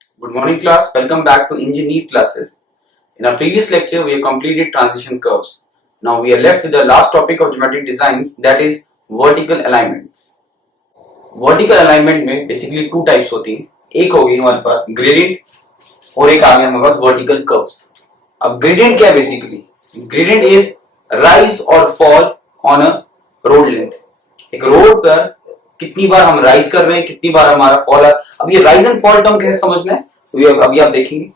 Good morning class, welcome back to Engineer classes. In our previous lecture, we have completed transition curves. Now we are left with the last topic of geometric designs, that is vertical alignments. Vertical alignment में basically two types होती हैं. एक होगी हमारे पास gradient और एक आ गया हमारे पास vertical curves. अब gradient क्या है basically? Gradient is rise or fall on a road length. एक रोड पर कितनी बार हम राइज कर रहे हैं, कितनी बार हमारा फॉल है. अब ये राइज एंड फॉल टर्म कैसे समझना है तो अभी आप देखेंगे.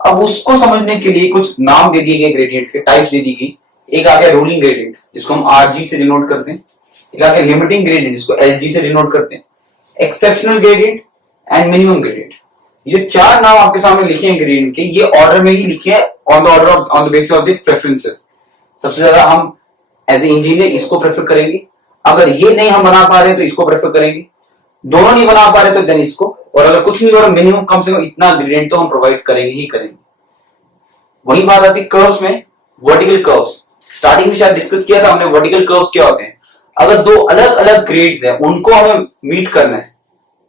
अब उसको समझने के लिए कुछ नाम दे दिए गए ग्रेडियंट्स के, टाइप्स दे दी गई. एक आ गया रूलिंग ग्रेडियंट जिसको हम आरजी से डिनोट करते हैं. एक आ गया लिमिटिंग ग्रेडियंट जिसको एलजी से डिनोट करते हैं. Exceptional gradient and minimum gradient. ये चार नाम आपके सामने लिखे हैं ग्रेडियंट के, ये ऑर्डर में ही लिखे हैं on the basis of the preferences. सबसे ज्यादा हम एज ए इंजीनियर इसको प्रेफर करेंगे. अगर ये नहीं हम बना पा रहे तो इसको प्रेफर करेंगे. दोनों नहीं बना पा रहे तो देन इसको. और अगर कुछ नहीं हो रहा मिनिमम कम से कम इतना ग्रेडियंट तो हम प्रोवाइड करेंगे ही करेंगे. वही बात आती कर्व्स में. वर्टिकल कर्व्स स्टार्टिंग में शायद डिस्कस किया था हमने. वर्टिकल कर्व्स क्या होते हैं? अगर दो अलग अलग ग्रेड्स हैं उनको हमें मीट करना है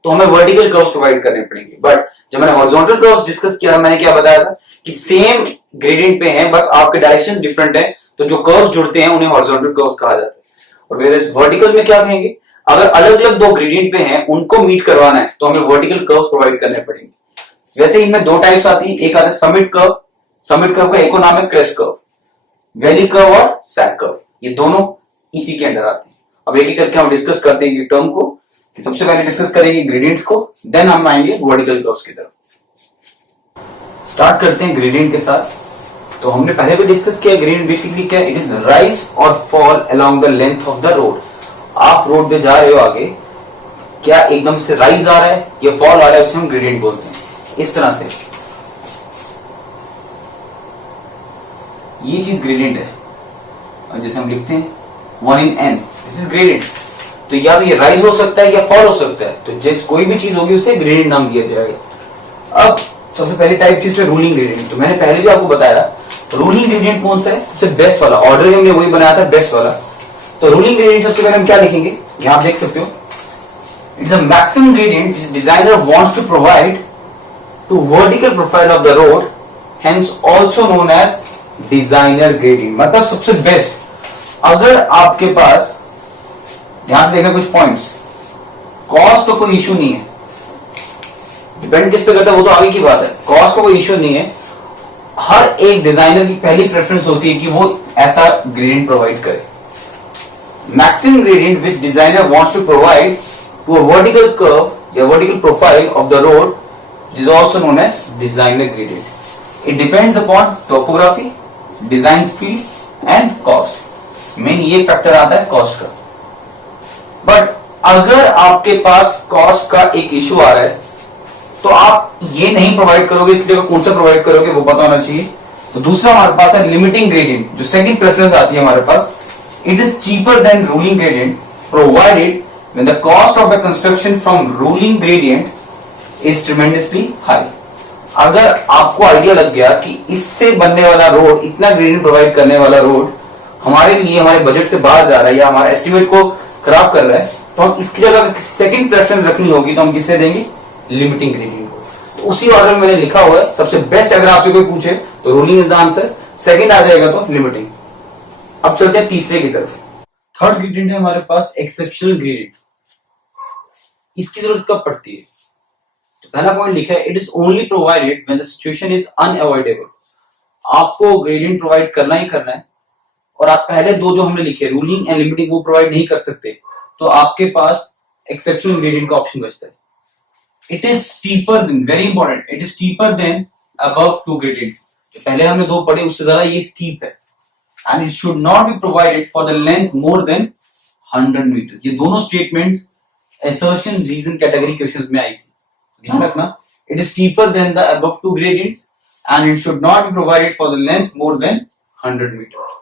तो हमें वर्टिकल कर्व्स प्रोवाइड करने पड़ेंगे. बट जब मैंने हॉरिजॉन्टल कर्व्स डिस्कस किया मैंने क्या बताया था कि सेम ग्रेडियंट पे हैं, बस आपके डायरेक्शंस डिफरेंट है, तो जो कर्व्स जुड़ते हैं उन्हें हॉरिजॉन्टल कर्व्स कहा जाता है. और वर्टिकल में क्या कहेंगे? अगर अलग अलग दो ग्रेडियंट पे हैं उनको मीट करवाना है तो हमें वर्टिकल कर्व्स प्रोवाइड करने पड़ेंगे. वैसे इनमें दो टाइप्स आती है. एक आता है समिट कर्व. समिट कर्व का एक नाम है क्रेस्ट कर्व. वैली कर्व और सैग कर्व, ये दोनों इसी के अंडर आते हैं. अब एक एक करके हम डिस्कस करते हैं टर्म को. कि सबसे पहले डिस्कस करेंगे ग्रेडियंट्स को, देन हम आएंगे वर्टिकल कर्व्स की तरफ. स्टार्ट करते हैं ग्रेडियंट के साथ. तो हमने पहले भी डिस्कस किया ग्रेडियंट बेसिकली क्या है. इट इज राइज और fall along the length of the road. आप रोड पे जा रहे हो आगे, क्या एकदम से राइज आ रहा है या फॉल आ रहा है, उसे हम ग्रेडियंट बोलते हैं. इस तरह से ये चीज ग्रेडियंट है. और जैसे हम लिखते हैं 1 in n, this is gradient. तो या तो ये राइज हो सकता है या फॉल हो सकता है. तो जैसे कोई भी चीज होगी उसे ग्रेडियंट नाम दिया जाएगा. अब सबसे पहली टाइप थी जो रूलिंग ग्रेडियंट. तो मैंने पहले भी आपको बताया रूलिंग ग्रेडियंट कौन सा है, सबसे बेस्ट वाला. ऑर्डर में हमने वही बनाया था, बेस्ट वाला. तो रूलिंग ग्रेडियंट सबसे पहले हम क्या लिखेंगे, यहां आप देख सकते हो. It's a maximum gradient which designer wants to provide to vertical profile of the road, hence also known as designer gradient. मतलब सबसे बेस्ट. अगर आपके पास, ध्यान से देखना कुछ पॉइंट्स, कॉस्ट तो कोई इशू नहीं है, डिपेंड किस पे करता है वो तो आगे की बात है. कॉस्ट का कोई इशू नहीं है. हर एक डिजाइनर की पहली प्रेफरेंस होती है कि वो ऐसा ग्रेडियंट प्रोवाइड करे. Maximum gradient which designer wants to provide to a vertical curve या vertical profile of the road is also known as designer gradient. It depends upon topography, design speed and cost. Main ये factor आता है cost का. But अगर आपके पास cost का एक issue आ रहा है तो आप ये नहीं प्रोवाइड करोगे, इसलिए कौन सा प्रोवाइड करोगे वो पता होना चाहिए. तो दूसरा हमारे पास है लिमिटिंग ग्रेडियंट, जो सेकंड प्रेफरेंस आती है हमारे पास. It is cheaper than ruling gradient provided when the cost of the construction from ruling gradient is tremendously high. अगर आपको आइडिया लग गया कि इससे बनने वाला रोड, इतना ग्रेडियंट प्रोवाइड करने वाला रोड हमारे लिए हमारे बजट से बाहर जा रहा है या हमारा एस्टिमेट को खराब कर रहा है, तो हम इसकी जगह सेकंड प्रेफरेंस रखनी होगी तो हम किसे देंगे, लिमिटिंग ग्रेडियंट को. तो उसी ऑर्डर में मैंने लिखा हुआ है. सबसे बेस्ट अगर आपसे कोई पूछे तो ruling is the answer, second आ जाएगा तो लिमिटिंग. अब चलते हैं तीसरे की तरफ. थर्ड ग्रेडियंट है हमारे पास एक्सेप्शनल ग्रेडियंट. इसकी जरूरत कब पड़ती है? तो पहला पॉइंट लिखा है, it is only provided when the situation is unavoidable. आपको ग्रेडियंट प्रोवाइड करना ही करना है और आप पहले दो जो हमने लिखे रूलिंग एंड लिमिटिंग वो प्रोवाइड नहीं कर सकते, तो आपके पास एक्सेप्शनल ग्रेडियंट का ऑप्शन बचता है. It is steeper than, very important, it is steeper than above two gradients. जो पहले हमने दो पढ़े उससे ज्यादा ये स्टीप है. And it should not be provided for the length more than 100 metres. ये दोनों statements assertion reason category questions में आई थी, ध्यान रखना. It is steeper than the above two gradients and it should not be provided for the length more than 100 metres.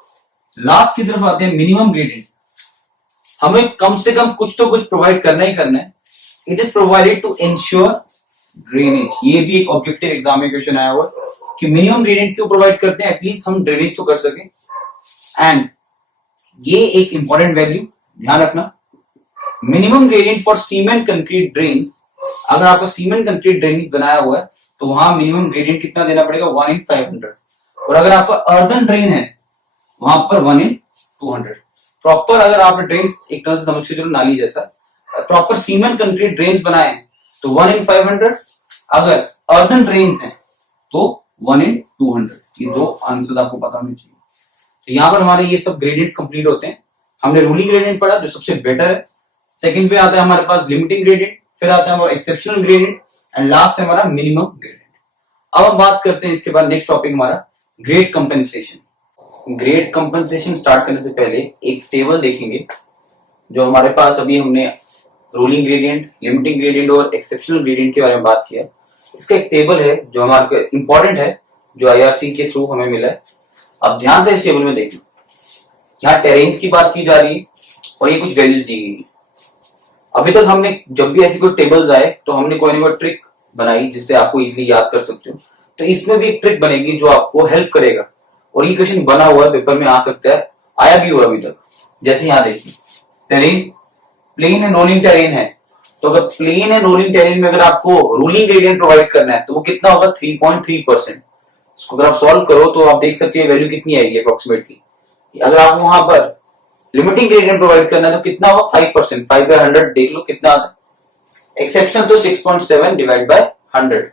Last की तरफ आते हैं मिनिमम ग्रेडियंट. हमें कम से कम कुछ तो कुछ प्रोवाइड करना ही करना है. It is provided to ensure drainage. ये भी एक ऑब्जेक्टिव एग्जाम में क्वेश्चन आया हुआ कि मिनिमम ग्रेडियंट क्यों प्रोवाइड करते हैं, एटलीस्ट हम ड्रेनेज तो कर सकें. एंड ये एक इंपॉर्टेंट वैल्यू ध्यान रखना. Minimum gradient for cement concrete drains अगर आपका सीमेंट कंक्रीट ड्रेनेज बनाया हुआ है तो वहां मिनिमम ग्रेडियंट कितना देना पड़ेगा, 1 in 500। और अगर आपका अर्दन ड्रेन है वहां पर 1 in 200। प्रॉपर अगर आप ड्रेन एक तरह से समझ के चलो नाली जैसा, प्रॉपर सीमेंट कंक्रीट ड्रेन्स बनाए तो 1 in 500, अगर अर्दन ड्रेन्स हैं तो 1 in 200। ये दो आंसर आपको पता होने चाहिए। तो यहाँ पर हमारे ये सब ग्रेडियंट्स कंप्लीट होते हैं। हमने रूलिंग ग्रेडियंट पढ़ा जो सबसे बेटर है, सेकंड पे आता है हमारे पास लिमिटिंग ग्रेडियंट, फिर आता है हमारा एक्सेप्शनल ग्रेडियंट एंड लास्ट है हमारा मिनिमम ग्रेडियंट। अब हम बात करते हैं इसके बाद नेक्स्ट टॉपिक हमारा grade compensation. Grade compensation start करने से पहले एक टेबल देखेंगे जो हमारे पास अभी हमने रूलिंग ग्रेडियंट, लिमिटिंग ग्रेडियंट और एक्सेप्शनल ग्रेडियंट के बारे में बात किया। इसका एक टेबल है जो हमारे इंपॉर्टेंट है, जो IRC के थ्रू हमें मिला है। अब ध्यान से इस टेबल में देखिए, यहाँ टेरेन्स की बात की जा रही है और ये कुछ वैल्यूज दी गई है। अभी तक हमने जब भी ऐसी कोई टेबल्स आए तो हमने कोई ना कोई ट्रिक बनाई जिससे आपको इजीली याद कर सकते हो। तो इसमें भी एक ट्रिक बनेगी जो आपको हेल्प करेगा और ये क्वेश्चन बना हुआ है, पेपर में आ सकता है, आया भी हुआ अभी तक। जैसे यहाँ देखिए, terrain plain and rolling terrain है, तो अगर प्लेन एंड रोलिंग टेरेन में अगर आपको रूलिंग ग्रेडियंट प्रोवाइड करना है तो वो कितना होगा, 3.3%। इसको अगर आप सॉल्व करो तो आप देख सकते हैं वैल्यू कितनी आएगी अप्रोक्सीमेटली। अगर आपको वहां पर लिमिटिंग ग्रेडियंट प्रोवाइड करना है तो कितना होगा, 5%। 5/100 देख लो कितना आता है। एक्सेप्शन तो 6.7 डिवाइड बाय 100,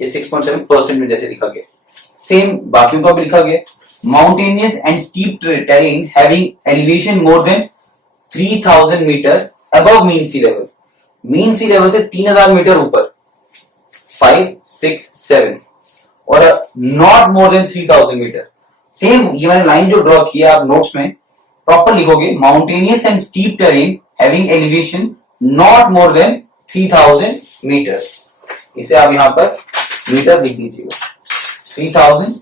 ये 6.7% में जैसे लिखा गया, सेम बाकियों का भी लिखा गया। Mountainous and steep terrain having elevation more than 3000 metre above mean sea level, mean sea level से 3000 मीटर ऊपर, 5, 6, 7 और not more than 3000 metre. Same ये मैंने लाइन जो ड्रॉ किया आप नोट्स में प्रॉपर लिखोगे, mountainous and steep terrain having elevation not more than 3000 metre. इसे आप यहां पर मीटर्स लिख दीजिएगा, 3000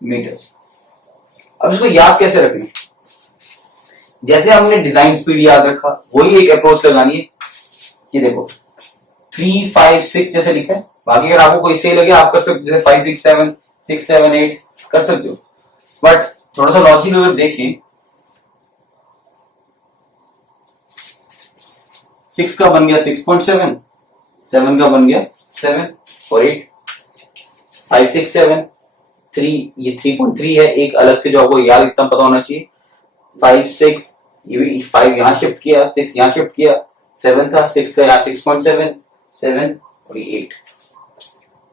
मीटर। अब इसको याद कैसे रखें, जैसे हमने डिजाइन स्पीड याद रखा वही एक अप्रोच लगानी है। ये देखो 3, 5, 6 जैसे लिखा है, बाकी अगर आपको कोई सही लगे आप कर सकते हो, जैसे 5, 6, 7, 6, 7, 8 कर सकते हो। बट थोड़ा सा लॉजिक अगर देखें, 6 का बन गया 6.7, 7 का बन गया 7 और 8, 5, 6, 7, 3 ये 3.3 है, एक अलग से जो आपको याद इतना पता होना चाहिए। 5, 6 ये भी 5 यहां शिफ्ट किया, 6 यहां शिफ्ट किया, 7 था 6 का यहाँ 6.7, 7 और 8।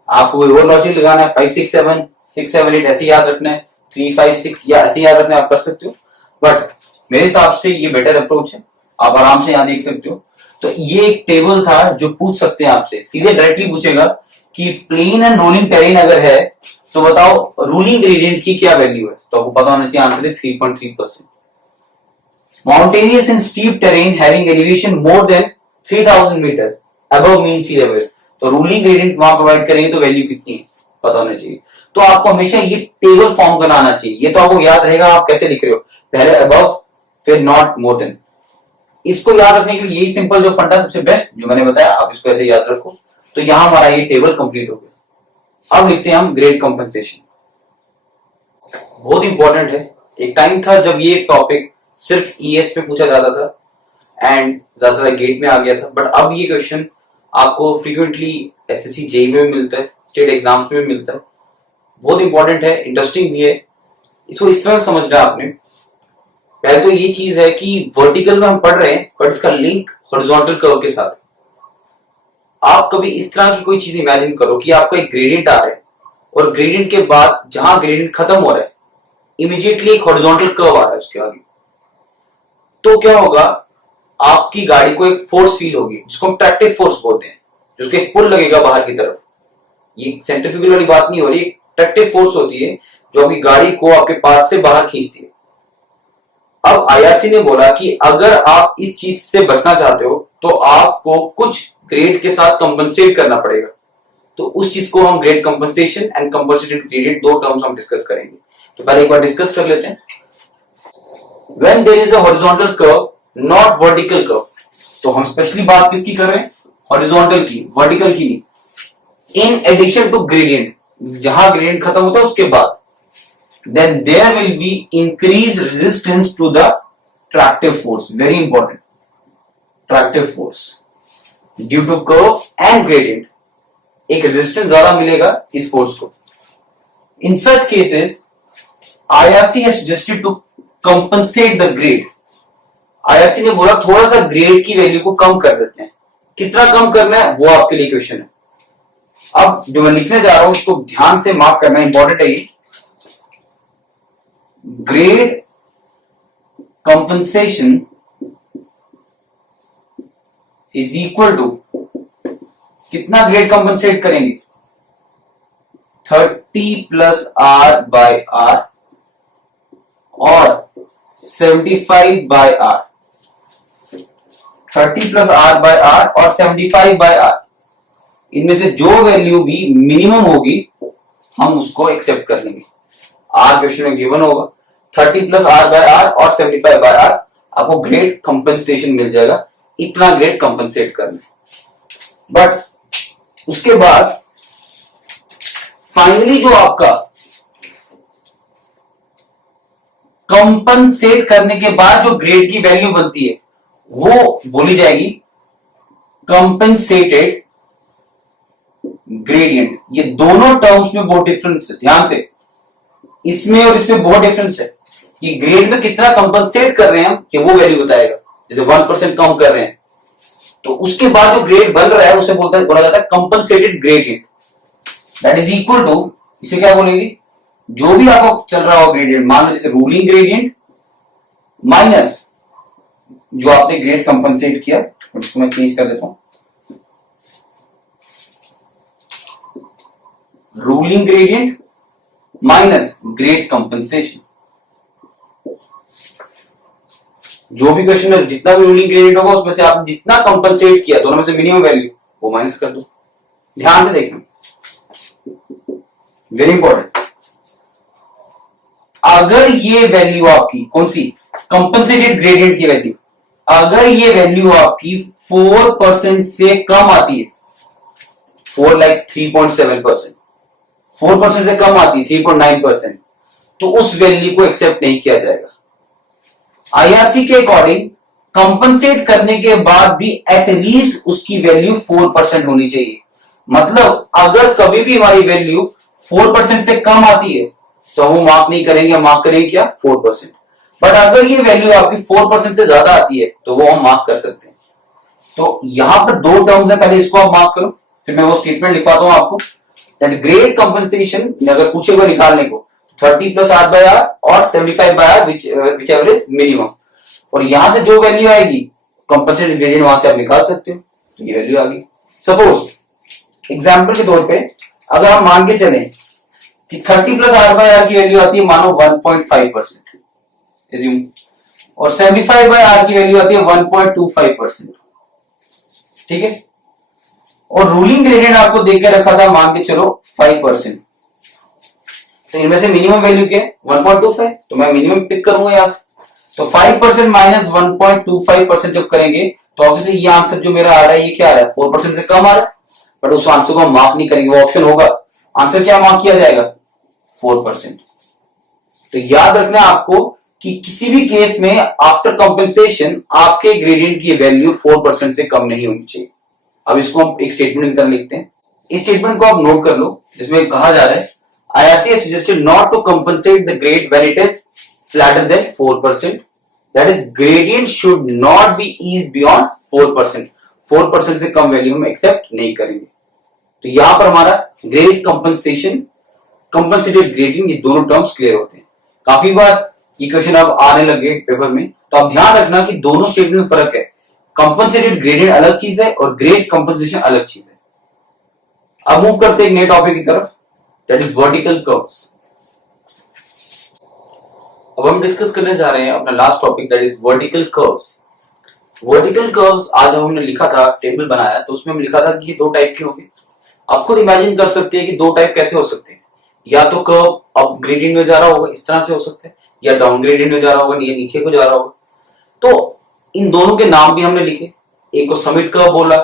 आपको कोई और लॉजिक लगाना है, 5, 6, 7, 6, 7, 8 ऐसे याद रखना है, 3, 5, 6 या ऐसे याद रखना है, आप कर सकते हो। बट मेरे हिसाब से ये बेटर अप्रोच है, आप आराम से यहाँ देख सकते हो। तो ये एक टेबल था जो पूछ सकते हैं आपसे, सीधे डायरेक्टली पूछेगा कि प्लेन एंड रोलिंग टेरेन अगर है तो बताओ रूलिंग ग्रेडियंट की क्या वैल्यू है, तो आपको पता होना चाहिए answer is 3.3%। Mountainous and steep terrain having elevation more than 3000 metre above mean sea level, तो रूलिंग ग्रेडियंट वहां प्रोवाइड करेंगे तो वैल्यू कितनी है पता होना चाहिए। तो आपको हमेशा ये टेबल फॉर्म करना आना चाहिए, ये तो आपको याद रहेगा आप कैसे लिख रहे हो, पहले अबव फिर नॉट मोर देन। इसको याद रखने के लिए यही सिंपल जो फंडा सबसे बेस्ट जो मैंने बताया, आप इसको ऐसे याद रखो। तो यहां हमारा ये टेबल कंप्लीट हो गया। अब लिखते हैं हम ग्रेड कंपनसेशन, बहुत इंपॉर्टेंट है। एक टाइम था जब ये टॉपिक सिर्फ ईएस पे पूछा जाता था एंड ज्यादा गेट में आ गया था, बट अब ये क्वेश्चन आपको फ्रीक्वेंटली एसएससी जेई में भी मिलता है, स्टेट एग्जाम्स में भी मिलता है। बहुत इंपॉर्टेंट है, इंटरेस्टिंग भी है। इसको इस तरह समझना आपने, पहले तो ये चीज है कि वर्टिकल में हम पढ़ रहे हैं बट इसका लिंक हॉरिजॉन्टल कर्व के साथ। आप कभी इस तरह की कोई चीज इमेजिन करो कि आपका एक ग्रेडियंट आ रहा है और ग्रेडियंट के बाद जहां ग्रेडियंट खत्म हो रहा है इमीडिएटली एक हॉरिजॉन्टल कर्व आ रहा है उसके आगे, तो क्या होगा, आपकी गाड़ी को एक फोर्स फील होगी जिसको हम ट्रैक्टिव फोर्स बोलते हैं, जिसको एक पुल लगेगा बाहर की तरफ। ये सेंट्रीफ्यूगल वाली बात नहीं हो रही, ट्रैक्टिव फोर्स होती है जो आपकी गाड़ी को आपके पास से बाहर खींचती है। अब आईआरसी ने बोला कि अगर आप इस चीज से बचना चाहते हो तो आपको कुछ ग्रेड के साथ कंपनसेट करना पड़ेगा। तो उस चीज को हम grade compensation and compensated gradient, दो टर्म्स हम डिस्कस करेंगे। तो पहले एक बार डिस्कस कर लेते हैं। When there is a horizontal curve, not vertical curve, तो हम स्पेशली बात किसकी कर रहे हैं, हॉरिजॉन्टल की, वर्टिकल की नहीं। इन एडिशन टू ग्रेडियंट, जहां ग्रेडियंट खत्म होता है उसके बाद, then there will be increased resistance to the tractive force, very important, tractive force। Due to curve and gradient, एक रेजिस्टेंस ज्यादा मिलेगा इस फोर्स को। In such cases IRC has suggested to compensate the grade। IRC ने बोला थोड़ा सा grade की वैल्यू को कम कर देते हैं। कितना कम करना है वो आपके लिए क्वेश्चन है। अब जो मैं लिखने जा रहा हूं उसको ध्यान से मार्क करना इंपॉर्टेंट है। ये grade compensation is equal to, कितना ग्रेड कंपनसेट करेंगे, 30 प्लस R बाय R और 75 by R। 30 plus R by R और 75 बाय R, इनमें से जो वैल्यू भी मिनिमम होगी हम उसको एक्सेप्ट कर लेंगे। R क्वेश्चन में गिवन होगा 30 प्लस R बाय R और 75 बाय R, आपको ग्रेड कंपनसेशन मिल जाएगा। इतना ग्रेड कंपनसेट करना है। बट उसके बाद फाइनली जो आपका कंपनसेट करने के बाद जो ग्रेड की वैल्यू बनती है वो बोली जाएगी कंपनसेटेड ग्रेडियंट। ये दोनों टर्म्स में बहुत डिफरेंस है, ध्यान से, इसमें और इसमें बहुत डिफरेंस है। ये ग्रेड में कितना कंपनसेट कर रहे हैं हम, ये वो वैल्यू बताएगा। जैसे 1% कम कर रहे हैं तो उसके बाद जो ग्रेड बन रहा है उसे बोला जाता है compensated gradient. That is equal to, इसे क्या बोलेंगे, जो भी आपको चल रहा हो ग्रेडियंट, मान लो जैसे रूलिंग ग्रेडियंट माइनस जो आपने ग्रेड कंपनसेट किया, उसको मैं चेंज कर देता हूं, ruling gradient minus grade compensation. जो भी क्वेश्चन में जितना भी रूलिंग ग्रेडियंट होगा उसमें से आपने जितना कंपनसेट किया, दोनों में से मिनिमम वैल्यू वो माइनस कर दो। ध्यान से देखना, वेरी इंपॉर्टेंट। अगर ये वैल्यू आपकी कौन सी, कंपनसेटेड ग्रेडियंट की वैल्यू, अगर ये वैल्यू आपकी 4% से कम आती है, 4 लाइक 3.7%, 4% से कम आती है 3.9%, तो उस वैल्यू को एक्सेप्ट नहीं किया जाएगा। IRC के अकॉर्डिंग कंपनसेट करने के बाद भी एटलीस्ट उसकी वैल्यू 4% होनी चाहिए। मतलब अगर कभी भी हमारी वैल्यू 4% से कम आती है तो वो मार्क नहीं करेंगे, हम मार्क करेंगे क्या, 4%। बट अगर ये वैल्यू आपकी 4% से ज्यादा आती है तो वो हम मार्क कर सकते हैं। तो यहां पर दो टर्म्स है, पहले इसको आप मार्क करो, फिर मैं वो स्टेटमेंट लिखवाता हूं आपको। दैट ग्रेड कंपनसेशन अगर पूछेगा निकालने को 30 प्लस R बाय R और 75 by R whichever is minimum, और यहां से जो वैल्यू आएगी कंपनसेटेड ग्रेडियंट वहां से आप निकाल सकते हो, तो ये वैल्यू आ गई। सपोज एग्जांपल के तौर पे अगर हम मान के चलें कि 30 प्लस R बाय R की वैल्यू आती है मानो 1.5% एज्यूम, और 75 बाय R की वैल्यू आती है 1.25%, ठीक है, और रूलिंग ग्रेडियंट आपको देके रखा था मान के चलो 5%, तो इनमें से मिनिमम वैल्यू क्या है 1.25, तो मैं मिनिमम पिक करूंगा यहां से। तो 5% माइनस 1.25% जब करेंगे तो ऑब्वियसली ये आंसर जो मेरा आ रहा है ये क्या आ रहा है, 4% से कम आ रहा है, बट उस आंसर को हम मार्क नहीं करेंगे, वो ऑप्शन होगा, आंसर क्या मार्क किया जाएगा 4%। तो याद रखना आपको कि किसी भी केस में आफ्टर कंपनसेशन आपके ग्रेडियंट की वैल्यू 4% से कम नहीं होनी चाहिए। अब इसको हम एक स्टेटमेंट की तरह लिखते हैं। इस स्टेटमेंट को आप नोट कर लो, जिसमें कहा जा रहा है IRC has suggested not to compensate the grade when it is flatter than 4%. That is, gradient should not be eased beyond 4%. 4% से कम वैल्यू हम एक्सेप्ट नहीं करेंगे। तो यहां पर हमारा ग्रेड कंपनसेशन, कंपनसेटेड ग्रेडिंग, ये दोनों टर्म्स क्लियर होते हैं। काफी बार ये क्वेश्चन अब आने लगे पेपर में, तो आप ध्यान रखना कि दोनों स्टेटमेंट में फर्क है। कंपनसेटेड ग्रेडियंट अलग चीज है और ग्रेड कंपनसेशन अलग चीज है। अब मूव करते हैं एक नए टॉपिक की तरफ, दैट इज वर्टिकल कर्व्स। अब हम डिस्कस करने जा रहे हैं अपना last topic, that is vertical curves. Vertical curves आज हमने लिखा था, टेबल बनाया, तो उसमें हम लिखा था कि ये दो टाइप के होंगे। आप खुद इमेजिन कर सकते हैं कि दो टाइप कैसे हो सकते हैं। या तो कर्व अप ग्रेडियंट में जा रहा होगा, इस तरह से हो सकता है, या डाउन ग्रेडियंट में जा रहा होगा, ये नीचे को जा रहा होगा। तो इन दोनों के नाम भी हमने लिखे, एक को समिट कर्व बोला,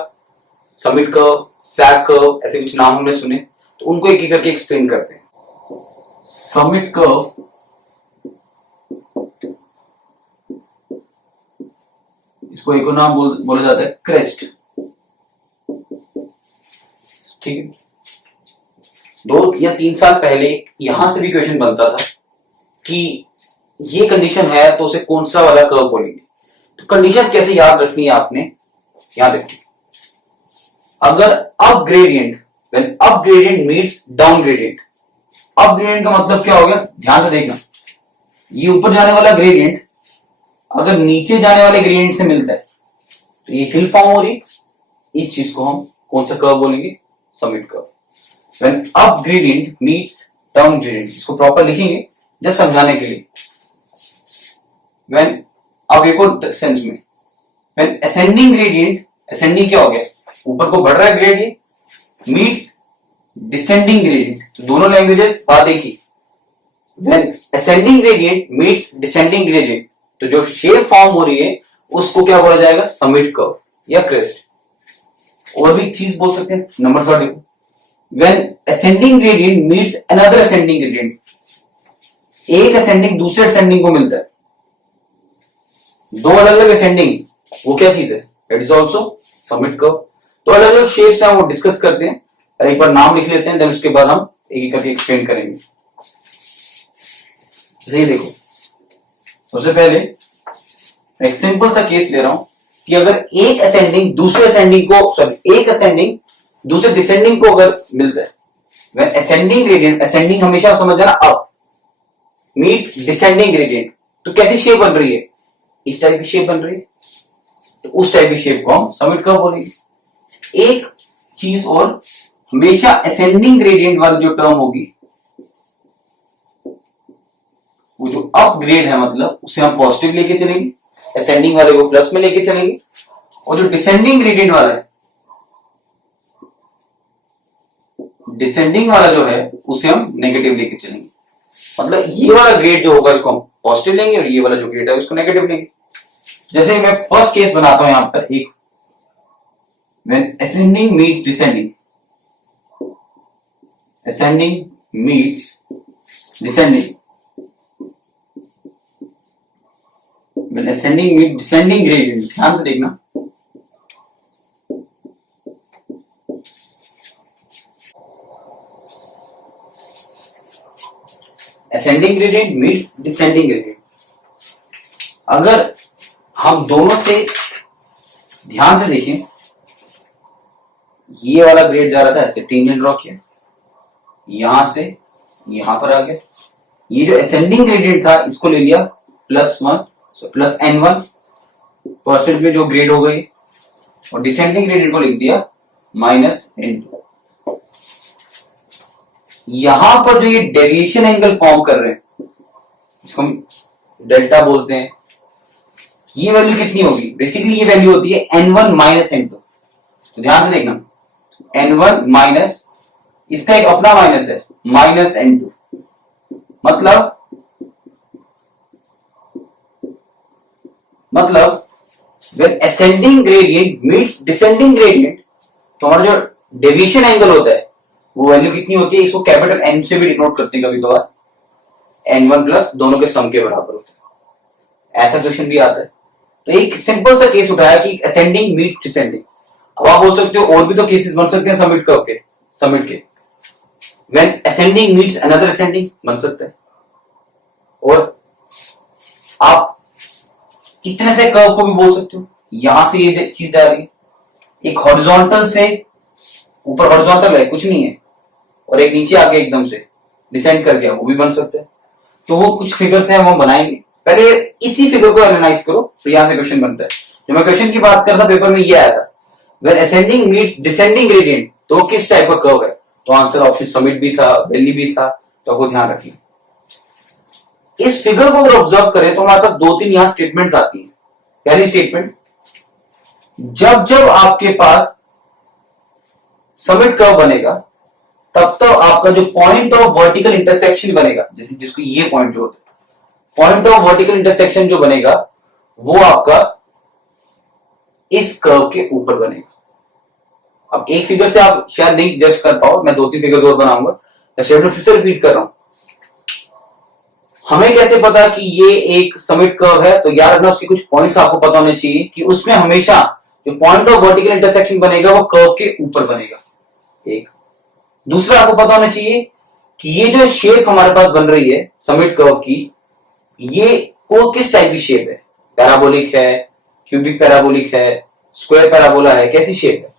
समिट कर्व, सैग कर्व, ऐसे कुछ नाम हमने सुने, तो उनको एक एक करके एक्सप्लेन करते हैं। समिट कर्व, इसको एक और नाम बोला जाता है क्रेस्ट। ठीक है, 2 या 3 साल पहले यहां से भी क्वेश्चन बनता था कि ये कंडीशन है तो उसे कौन सा वाला कर्व बोलेंगे। तो कंडीशन कैसे याद रखनी है आपने, याद रखिए, अगर up gradient, when up gradient meets down gradient, up gradient का मतलब क्या हो गया, ध्यान से देखना, ये ऊपर जाने वाला ग्रेडियंट अगर नीचे जाने वाले ग्रेडियंट से मिलता है तो ये हिल फॉर्म हो रही, इस चीज को हम कौन सा कर्व बोलेंगे, summit curve. When up gradient meets down gradient, इसको प्रॉपर लिखेंगे जस्ट समझाने के लिए। व्हेन, अब एक और सेंस में, व्हेन असेंडिंग ग्रेडियंट, असेंडिंग क्या हो गया, ऊपर को बढ़ रहा है ग्रेडियंट, मीट्स डिसेंडिंग ग्रेडियंट, तो दोनों लैंग्वेजेस बात एक ही। When ascending gradient meets descending gradient, तो जो शेप फॉर्म हो रही है उसको क्या बोला जाएगा, समिट कर्व या क्रेस्ट। और भी चीज बोल सकते हैं, number 30, when ascending gradient meets another ascending gradient, एक असेंडिंग दूसरे असेंडिंग को मिलता है, 2 अलग अलग असेंडिंग, वो क्या चीज है, it is also summit curve. तो अलग अलग शेप्स हैं, वो डिस्कस करते हैं, एक बार नाम लिख लेते हैं, देन उसके बाद हम एक एक करके एक्सप्लेन करेंगे। जैसे ये देखो, सबसे पहले एक सिंपल सा केस ले रहा हूं कि अगर एक असेंडिंग दूसरे असेंडिंग को, सॉरी, एक असेंडिंग दूसरे डिसेंडिंग को अगर मिलता है, व्हेन असेंडिंग ग्रेडियंट, असेंडिंग हमेशा समझ जाना अप, मीट्स डिसेंडिंग ग्रेडियंट, तो कैसी शेप बन रही है, इस टाइप की शेप बन रही है, तो उस टाइप की शेप को हम समिट कर्व बोलेंगे। एक चीज और, हमेशा असेंडिंग ग्रेडियंट वाली जो टर्म होगी, वो जो अप ग्रेड है मतलब उसे हम पॉजिटिव लेके चलेंगे, असेंडिंग वाले को प्लस में लेके चलेंगे, और जो डिसेंडिंग ग्रेडियंट वाला है, डिसेंडिंग वाला जो है उसे हम नेगेटिव लेके चलेंगे। मतलब ये वाला ग्रेड जो होगा इसको हम पॉजिटिव लेंगे और ये वाला जो ग्रेड है उसको नेगेटिव लेंगे। जैसे मैं फर्स्ट केस बनाता हूं यहां पर एक, when ascending meets descending, ascending meets descending, when ascending meets descending gradient, ध्यान से देखना, ascending gradient meets descending gradient. अगर हम दोनों से ध्यान से देखें, ये वाला ग्रेड जा रहा था ऐसे, टेंजेंट ड्रॉ किया, यहां से यहां पर आ गया, ये जो असेंडिंग ग्रेडियंट था इसको ले लिया +1, प्लस n1 परसेंट में जो ग्रेड हो गई, और डिसेंडिंग ग्रेडियंट को लिख दिया -n2। यहां पर जो ये डेविएशन एंगल फॉर्म कर रहे हैं, इसको हम डेल्टा बोलते हैं, ये वैल्यू कितनी होगी, बेसिकली ये वैल्यू होती है n1 -n2। तो ध्यान से देखना, n1 माइनस, इसका एक अपना माइनस है, -n2, मतलब when ascending gradient meets descending gradient, तो हमारा जो डेविएशन एंगल होता है वो वैल्यू कितनी होती है, इसको कैपिटल N से भी डिनोट करते हैं कभी कभार, n1 प्लस दोनों के सम के बराबर होते हैं, ऐसा क्वेश्चन भी आता है। तो एक सिंपल सा केस उठाया कि असेंडिंग मीट्स डिसेंडिंग। अब आप बोल सकते हो और भी तो केसेस बन सकते हैं समिट कर्व के, समिट के, when ascending meets another ascending बन सकता है, और आप इतने से कर्व को भी बोल सकते हो, यहां से ये चीज जा रही है, एक हॉरिजॉन्टल से ऊपर, हॉरिजॉन्टल है कुछ नहीं है, और एक नीचे आके एकदम से डिसेंड कर गया, वो भी बन सकता है। तो वो कुछ फिगर्स हैं वो बनाएंगे, पहले इसी फिगर को एनालाइज करो, तो यहां से क्वेश्चन बनता है। जो मैं क्वेश्चन की बात कर रहा था पेपर में ये आया था, when ascending meets descending gradient, तो किस टाइप का कर्व है, तो आंसर ऑप्शन समिट भी था, वैली भी था, तो आपको ध्यान रखिए। इस फिगर को अगर ऑब्जर्व करें तो हमारे पास 2-3 यहां स्टेटमेंट्स आती हैं। पहली स्टेटमेंट, जब जब आपके पास समिट कर्व बनेगा तब तक आपका जो पॉइंट ऑफ वर्टिकल इंटरसेक्शन बनेगा, जैसे जिसको ये पॉइंट जो होता है, पॉइंट ऑफ वर्टिकल इंटरसेक्शन जो बनेगा वो आपका इस कर्व के ऊपर बनेगा। अब एक फिगर से आप शायद नहीं जज कर पाओ, मैं 2-3 फिगर और बनाऊंगा, फिर से रिपीट कर रहा हूं। हमें कैसे पता कि ये एक समिट कर्व है, तो याद रखना उसके कुछ पॉइंट्स आपको पता होने चाहिए कि उसमें हमेशा जो पॉइंट ऑफ वर्टिकल इंटरसेक्शन बनेगा वो कर्व के ऊपर बनेगा। एक। दूसरा आपको पता होना चाहिए कि ये जो शेप हमारे पास बन रही है समिट कर्व की, ये को किस टाइप की शेप है, पैराबोलिक है, क्यूबिक पैराबोलिक है, स्क्वायर पैराबोला है, कैसी शेप है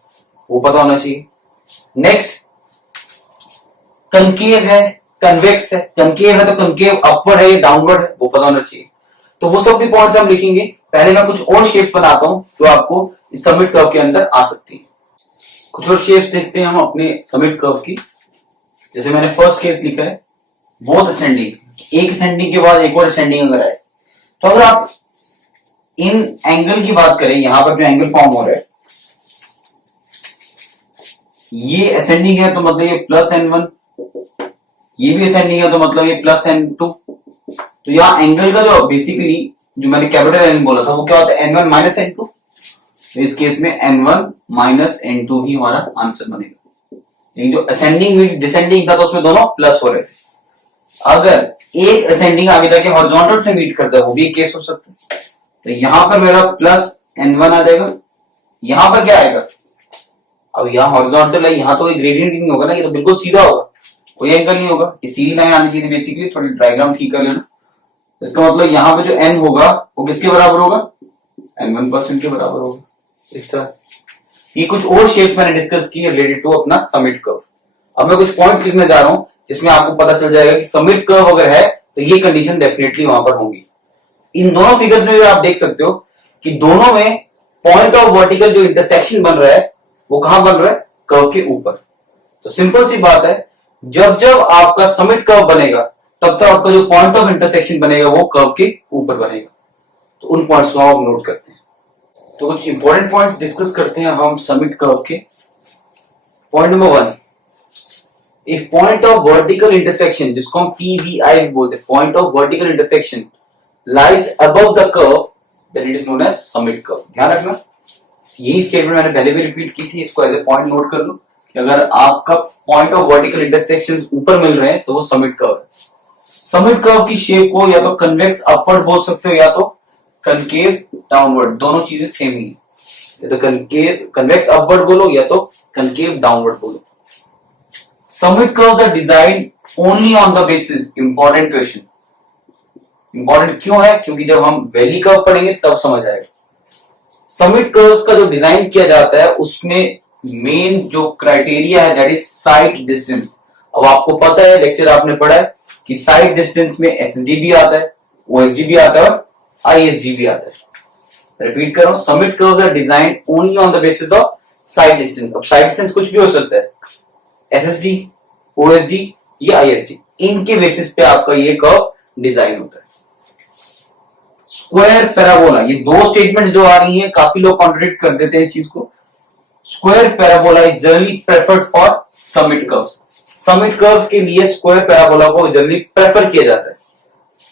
वो पता होना चाहिए। नेक्स्ट कनकेव है, कन्वेक्स है, कनकेव है तो कनकेव अपवर्ड है या डाउनवर्ड है वो पता होना चाहिए। तो वो सब भी पॉइंट्स हम लिखेंगे। पहले मैं कुछ और शेप्स बनाता हूं जो आपको इस समिट कर्व के अंदर आ सकती है। कुछ और शेप्स देखते हैं हम अपने समिट कर्व की। जैसे मैंने फर्स्ट केस लिखा है बोथ असेंडिंग, एक असेंडिंग के बाद एक और असेंडिंग अगर आए, तो अगर आप इन एंगल की बात करें, यहां पर जो एंगल फॉर्म हो रहा है ये असेंडिंग है तो मतलब ये प्लस n1, ये भी असेंडिंग है तो मतलब ये प्लस n2। तो यहां एंगल का जो बेसिकली जो मैंने कैपिटल एन बोला था वो क्या होता है n1 माइनस n2। तो इस केस में n1 माइनस n2 ही हमारा आंसर बनेगा। लेकिन जो असेंडिंग मींस डिसेंडिंग था तो उसमें दोनों प्लस हो रहे थे। अगर एक असेंडिंग आगे जाके हॉरिजॉन्टल से मीट करता है वो भी एक केस हो सकता है। तो यहां पर मेरा प्लस n1 आ जाएगा, यहां पर क्या आएगा, अब यहां हॉरिजॉन्टल है, यहां तो कोई ग्रेडियंट नहीं होगा ना, ये तो बिल्कुल सीधा होगा, कोई एंगल नहीं होगा, ये सीधी लाइन आनी चाहिए। बेसिकली थोड़ी डायग्राम ठीक कर लेना। इसका मतलब यहां पे जो n होगा वो किसके बराबर होगा, n1% के बराबर होगा। इस तरह से ये कुछ और शेप्स मैंने डिस्कस की रिलेटेड टू अपना समिट कर्व। अब मैं कुछ पॉइंट लिखने जा रहा हूं जिसमें आपको पता चल जाएगा कि समिट कर्व अगर है तो ये कंडीशन डेफिनेटली वहां पर होंगी। इन दोनों फिगर्स में भी आप देख सकते हो कि दोनों में पॉइंट ऑफ वर्टिकल जो इंटरसेक्शन बन रहा है वो कहां बन रहा है, कर्व के ऊपर। तो सिंपल सी बात है, जब जब आपका समिट कर्व बनेगा तब तक आपका जो पॉइंट ऑफ इंटरसेक्शन बनेगा वो कर्व के ऊपर बनेगा। तो उन पॉइंट्स को आप नोट करते हैं। तो कुछ इंपॉर्टेंट पॉइंट्स डिस्कस करते हैं हम समिट कर्व के। पॉइंट नंबर 1, एक पॉइंट ऑफ वर्टिकल इंटरसेक्शन जिसको हम PVI बोलते हैं, point of vertical intersection lies above the curve then it is known as summit curve। ध्यान रखना, यही स्टेटमेंट मैंने पहले भी रिपीट की थी, इसको एज ए पॉइंट नोट कर लो कि अगर आपका पॉइंट ऑफ वर्टिकल इंटरसेक्शंस ऊपर मिल रहे हैं तो वो समिट कर्व है। समिट कर्व की शेप को या तो कन्वेक्स अपवर्ड बोल सकते हो या तो कनकेव डाउनवर्ड, दोनों चीजें सेम ही है। या तो कनकेव कन्वेक्स अपवर्ड बोलो या तो कनकेव डाउनवर्ड बोलो। Summit curves are designed only on the basis, important question, important क्यों है, क्योंकि जब हम वैली कर्व पढ़ेंगे तब समझ आएगा। समिट कर्व्स का जो डिजाइन किया जाता है उसमें मेन जो क्राइटेरिया है दैट इज साइड डिस्टेंस। अब आपको पता है, लेक्चर आपने पढ़ा है कि साइड डिस्टेंस में एसएसडी भी आता है, ओएसडी भी आता है और आईएसडी भी आता है। रिपीट कर रहा हूं, summit curves are designed only on the basis of sight distance. अब साइड डिस्टेंस कुछ भी हो सकता है, एसएसडी, ओएसडी या आईएसडी, इनके बेसिस पे आपका ये कर्व डिजाइन होता है। स्क्वायर पैराबोला, ये दो स्टेटमेंट जो आ रही हैं काफी लोग कॉन्ट्रडिक्ट कर देते हैं इस चीज को। Square parabola is generally preferred for summit curves. Summit curves के लिए स्क्वायर पैराबोला को जनरली प्रेफर किया जाता है।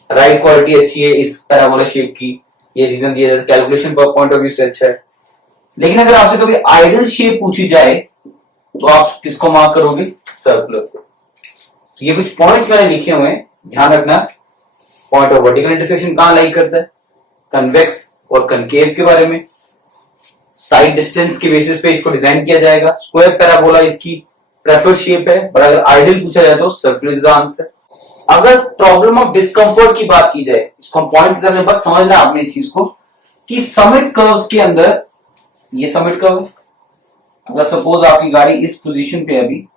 राइट क्वालिटी अच्छी है इस पैराबोला शेप की, ये रीजन दिया जाता है, कैलकुलेशन पॉइंट ऑफ व्यू से अच्छा है। लेकिन अगर आपसे कभी आइडियल शेप पूछी जाए तो आप किसको मार्क करोगे, सर्कुलर को। तो ये कुछ पॉइंट्स मैंने लिखे हुए हैं, ध्यान रखना। पॉइंट ऑफ वर्टिकल इंटरसेक्शन कहां लाई करता है, कन्वेक्स और कनकेव के बारे में। साइड डिस्टेंस के बेसिस पे इसको डिजाइन किया जाएगा। स्क्वायर पैराबोला इसकी प्रेफर्ड शेप है, पर अगर आइडियल पूछा जाए तो सर्कुलर इज द आंसर। अगर प्रॉब्लम ऑफ डिस्कंफर्ट की बात की जाए, इसको हम पॉइंट करते हैं, बस समझना आपने इस चीज को कि समिट कर्व्स के अंदर, ये समिट कर्व है, अगर सपोज आपकी गाड़ी इस पोजीशन पे अभी,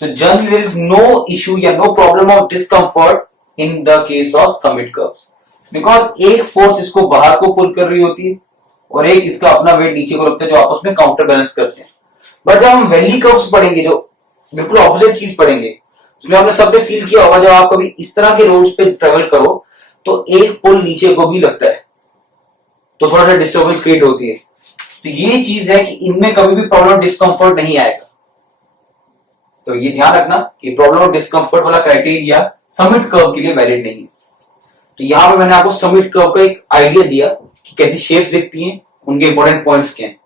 तो generally there is no issue या no problem of discomfort in the case of summit curves, because एक फोर्स इसको बाहर को पुल कर रही होती है और एक इसका अपना वेट नीचे को रखता है जो आपस में काउंटर बैलेंस करते हैं। बट जब हम वैली कर्व्स पढ़ेंगे, जो बिल्कुल ऑपोजिट चीज पढ़ेंगे, उसमें आपने सबने फील किया होगा, जब आप कभी इस तरह के रोड्स पे ट्रेवल करो तो एक पुल नीचे को भी लगता है, तो थोड़ा सा डिस्टर्बेंस क्रिएट होती है। तो ये चीज है कि इनमें कभी भी प्रॉब्लम डिस्कंफर्ट नहीं आएगा। तो ये ध्यान रखना कि प्रॉब्लम ऑफ डिस्कंफर्ट वाला क्राइटेरिया समिट कर्व के लिए वैलिड नहीं है। तो यहां पे मैंने आपको समिट कर्व का एक आइडिया दिया कि कैसी शेप्स दिखती हैं, उनके इंपॉर्टेंट पॉइंट्स क्या हैं।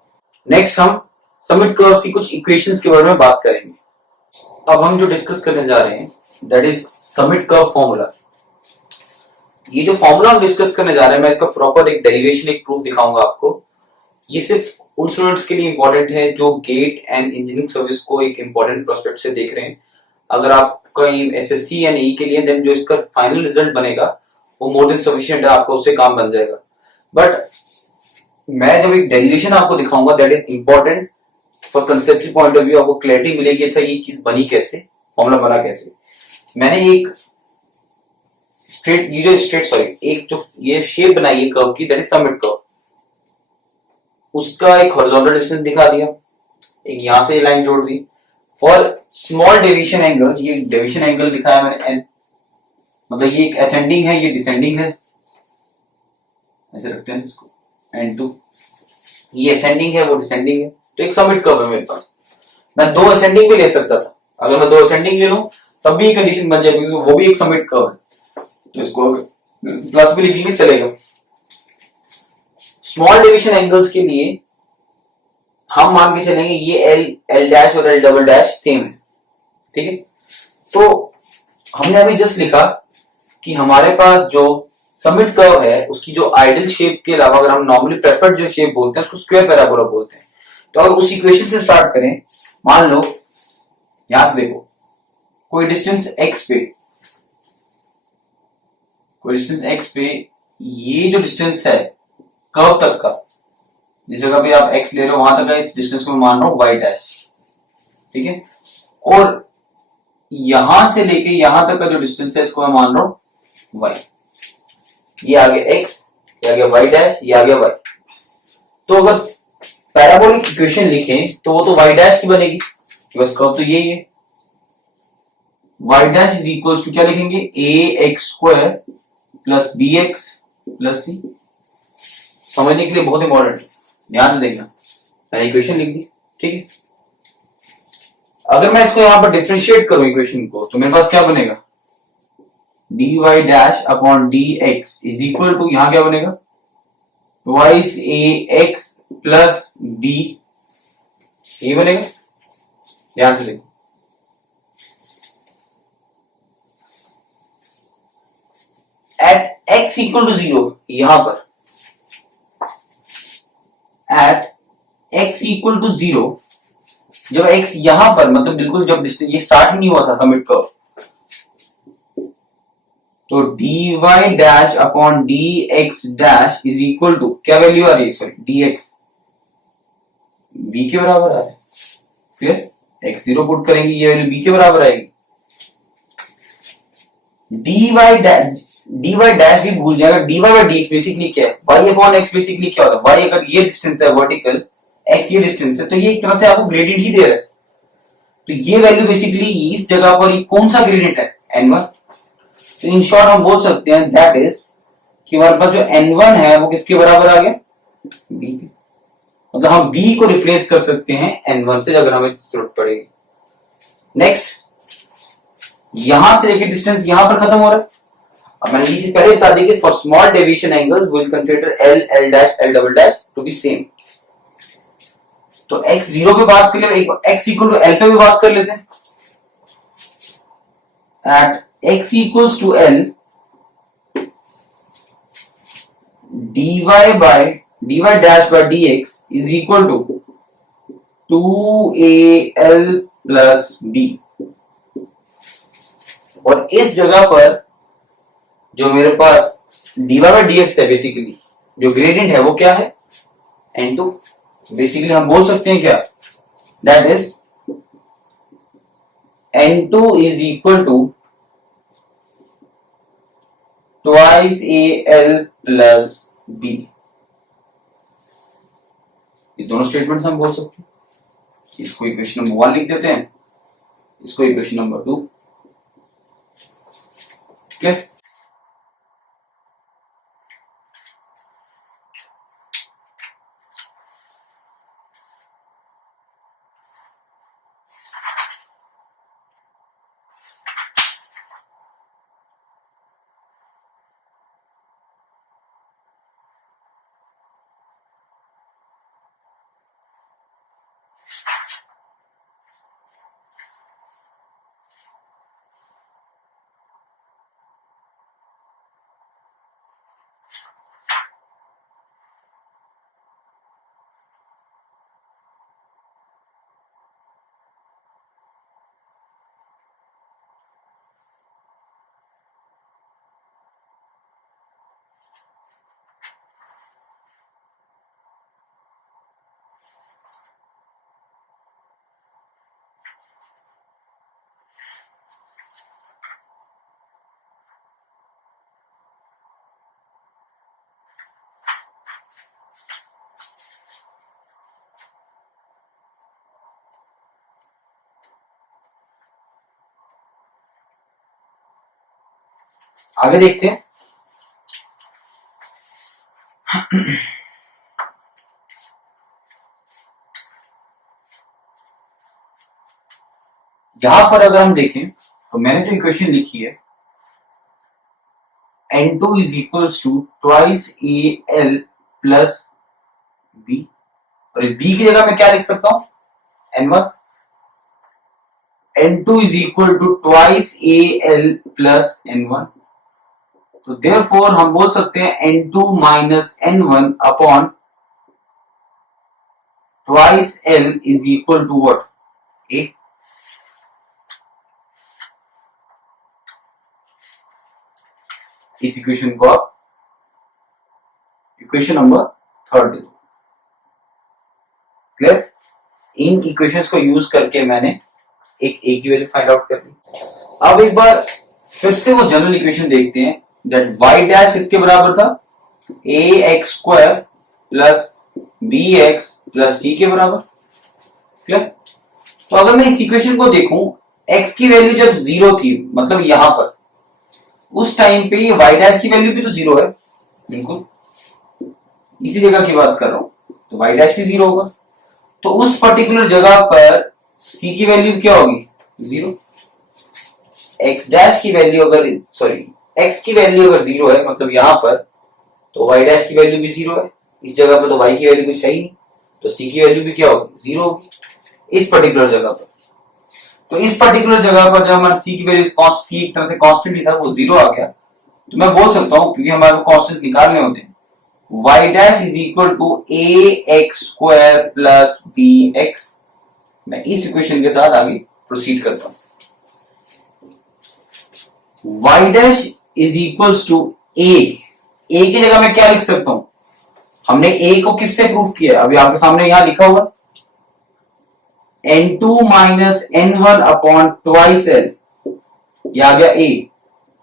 नेक्स्ट हम समिट कर्व की कुछ इक्वेशंस के बारे में बात करेंगे। अब हम जो डिस्कस करने जा रहे हैं that is summit curve formula. ये जो फॉर्मूला हम डिस्कस करने जा रहे हैं, मैं इसका प्रॉपर एक डेरिवेशन, एक प्रूफ दिखाऊंगा आपको। ये सिर्फ उन स्टूडेंट्स के लिए इंपॉर्टेंट है जो गेट एंड इंजीनियरिंग सर्विस को एक इंपॉर्टेंट प्रोस्पेक्ट से देख रहे हैं। अगर आप कहीं एसएससी या ई के लिए, देन जो इसका फाइनल रिजल्ट बनेगा वो मोर देन सफिशिएंट है, आपका उससे काम बन जाएगा। बट मैं जब एक डेरिवेशन आपको दिखाऊंगा that is important for conceptual point of view, आपको क्लैरिटी मिलेगी अच्छा ये चीज बनी कैसे, फॉर्मूला बना कैसे। मैंने एक एक जो ये शेप बनाई है कर्व की, दैट इज समिट कर्व, उसका एक हॉरिजॉन्टल डिस्टेंस दिखा दिया, एक यहां से लाइन जोड़ दी। फॉर स्मॉल डेविएशन एंगल्स, ये डेविएशन एंगल दिखाया मैंने एन, मतलब ये एक असेंडिंग है, ये डिसेंडिंग है, ऐसे रखते हैं इसको N2, ये असेंडिंग है वो डिसेंडिंग है, तो एक समिट कर्व है मेरे पास। मैं दो असेंडिंग भी ले सकता था, अगर मैं दो असेंडिंग ले लूं तब भी कंडीशन बन जाएगी, वो भी एक समिट कर्व है, तो इसको प्लस भी लिखेंगे चलेगा। स्मॉल डिवीजन एंगल्स के लिए हम मान के चलेंगे ये एल एल डैश और एल डबल डैश सेम है, ठीक है। तो हमने अभी जस्ट लिखा कि हमारे पास जो समिट कर्व है उसकी जो आइडियल शेप के अलावा अगर हम नॉर्मली प्रेफर्ड जो शेप बोलते हैं उसको स्क्वायर पैराबोला बोलते हैं। तो अगर उस इक्वेशन से स्टार्ट करें, मान लो यहां से देखो कोई डिस्टेंस x पे, कोई डिस्टेंस x पे, ये जो डिस्टेंस है कर्व तक का, जिस जगह पे आप x ले रहे हो वहां तक का इस डिस्टेंस को मैं मान रहा हूं y डैश, ठीक है। और यहां से लेके यहां तक का जो डिस्टेंस है इसको मैं मान रहा हूं y, ये आ गया x, ये आ गया y डैश, ये आ गया y। तो अगर पैराबोलिक इक्वेशन लिखें तो वो तो y डैश की बनेगी, बिकॉज कर्व तो यही है। y dash is equal to क्या लिखेंगे, a x square plus B X plus C. समझने के लिए बहुत इंपॉर्टेंट, ध्यान से देखना, मैंने इक्वेशन लिख दी, ठीक है। अगर मैं इसको यहां पर डिफरेंशिएट करूं इक्वेशन को, तो मेरे पास क्या बनेगा, dy dash upon dx is equal to, यहां क्या बनेगा, ट्वाइस ax प्लस b, ये बनेगा। ध्यान से देखो, एट x इक्वल टू 0, यहां पर एट x इक्वल टू 0, जब x यहां पर, मतलब बिल्कुल जब ये स्टार्ट ही नहीं हुआ था समिट कर्व, तो dy dash upon dx dash is equal to क्या वैल्यू आ रही है, सॉरी dx b के बराबर आ रहा है, फिर x0 पुट करेंगे, ये वैल्यू b के बराबर आएगी। dy डैश भी भूल जाएगा, dy बाय dx बेसिकली क्या है, y अपॉन x बेसिकली क्या होता है, y अगर ये डिस्टेंस है वर्टिकल, x ये डिस्टेंस है, तो ये एक तरह से आपको ग्रेडियंट ही दे रहा है। तो ये वैल्यू बेसिकली इस जगह पर ये कौन सा ग्रेडियंट है, n1। तो इन शॉर्ट हम बोल सकते हैं दैट इज कि हमारे पास जो n1 है वो किसके बराबर आ गया, b के, मतलब हम b को रिप्लेस कर सकते हैं n1 से अगर हमें जरूरत पड़ेगी। नेक्स्ट, यहां से लेके डिस्टेंस यहां पर खत्म हो रहा है। अब मैंने ये चीज पहले बता दी कि for small deviation angles we will consider l l dash l double dash to be same. तो x0 पे बात कर ले, x इक्वल टू एल पे भी बात कर लेते हैं। At x equals to l, dy dash by dx is equal to 2al plus b। और इस जगह पर जो मेरे पास dy बाय dx है, बेसिकली जो ग्रेडियंट है वो क्या है, n2। बेसिकली हम बोल सकते हैं क्या, that is n2 is equal to twice al plus b। ये दोनों स्टेटमेंट्स हम बोल सकते हैं। इसको इक्वेशन नंबर 1 लिख देते हैं, इसको इक्वेशन नंबर 2, ठीक है। आगे देखते हैं। यहां पर अगर हम देखें तो मैंने जो इक्वेशन लिखी है N2 is equals to twice a l plus b, और इस बी की जगह मैं क्या लिख सकता हूं, N1। N2 is equal to twice a l plus N1, तो देयरफॉर हम बोल सकते हैं N2 minus N1 upon twice L is equal to what, A। इस इक्वेशन को आप इक्वेशन नंबर 3 दे दो। क्लियर? इन इक्वेशंस को यूज करके मैंने एक ए की वैल्यू फाइंड आउट कर ली। अब एक बार फिर से वो जनरल इक्वेशन देखते हैं, दैट y डैश किसके बराबर था, ax square plus bx plus c के बराबर। क्लियर? तो अगर मैं इस इक्वेशन को देखूं, x की वैल्यू जब 0 थी, मतलब यहां पर उस टाइम पे ये y डैश की वैल्यू भी तो 0 है, बिल्कुल इसी जगह की बात कर रहा हूं, तो y डैश भी 0 होगा। तो उस पर्टिकुलर जगह पर c की वैल्यू क्या होगी, 0। x डैश की वैल्यू अगर x की वैल्यू अगर 0 है, मतलब यहां पर, तो y डैश की वैल्यू भी 0 है। इस जगह पर तो y की वैल्यू कुछ है ही नहीं, तो c की वैल्यू भी क्या होगी, 0 होगी इस पर्टिकुलर जगह पर। तो इस पर्टिकुलर जगह पर जब हमारा c की वैल्यू c एक तरह से कांस्टेंट ही था, वो 0 आ गया, तो मैं बोल सकता हूं, क्योंकि हमारे को कांस्टेंट निकालने होते हैं, y dash is equal to ax square plus bx। मैं इस इक्वेशन के साथ आगे प्रोसीड करता हूं। y dash is equals to a की जगह मैं क्या लिख सकता हूं, हमने a को किससे प्रूफ किया, अभी आपके सामने यहां लिखा हुआ N2 minus N1 upon twice L, यह आ गया a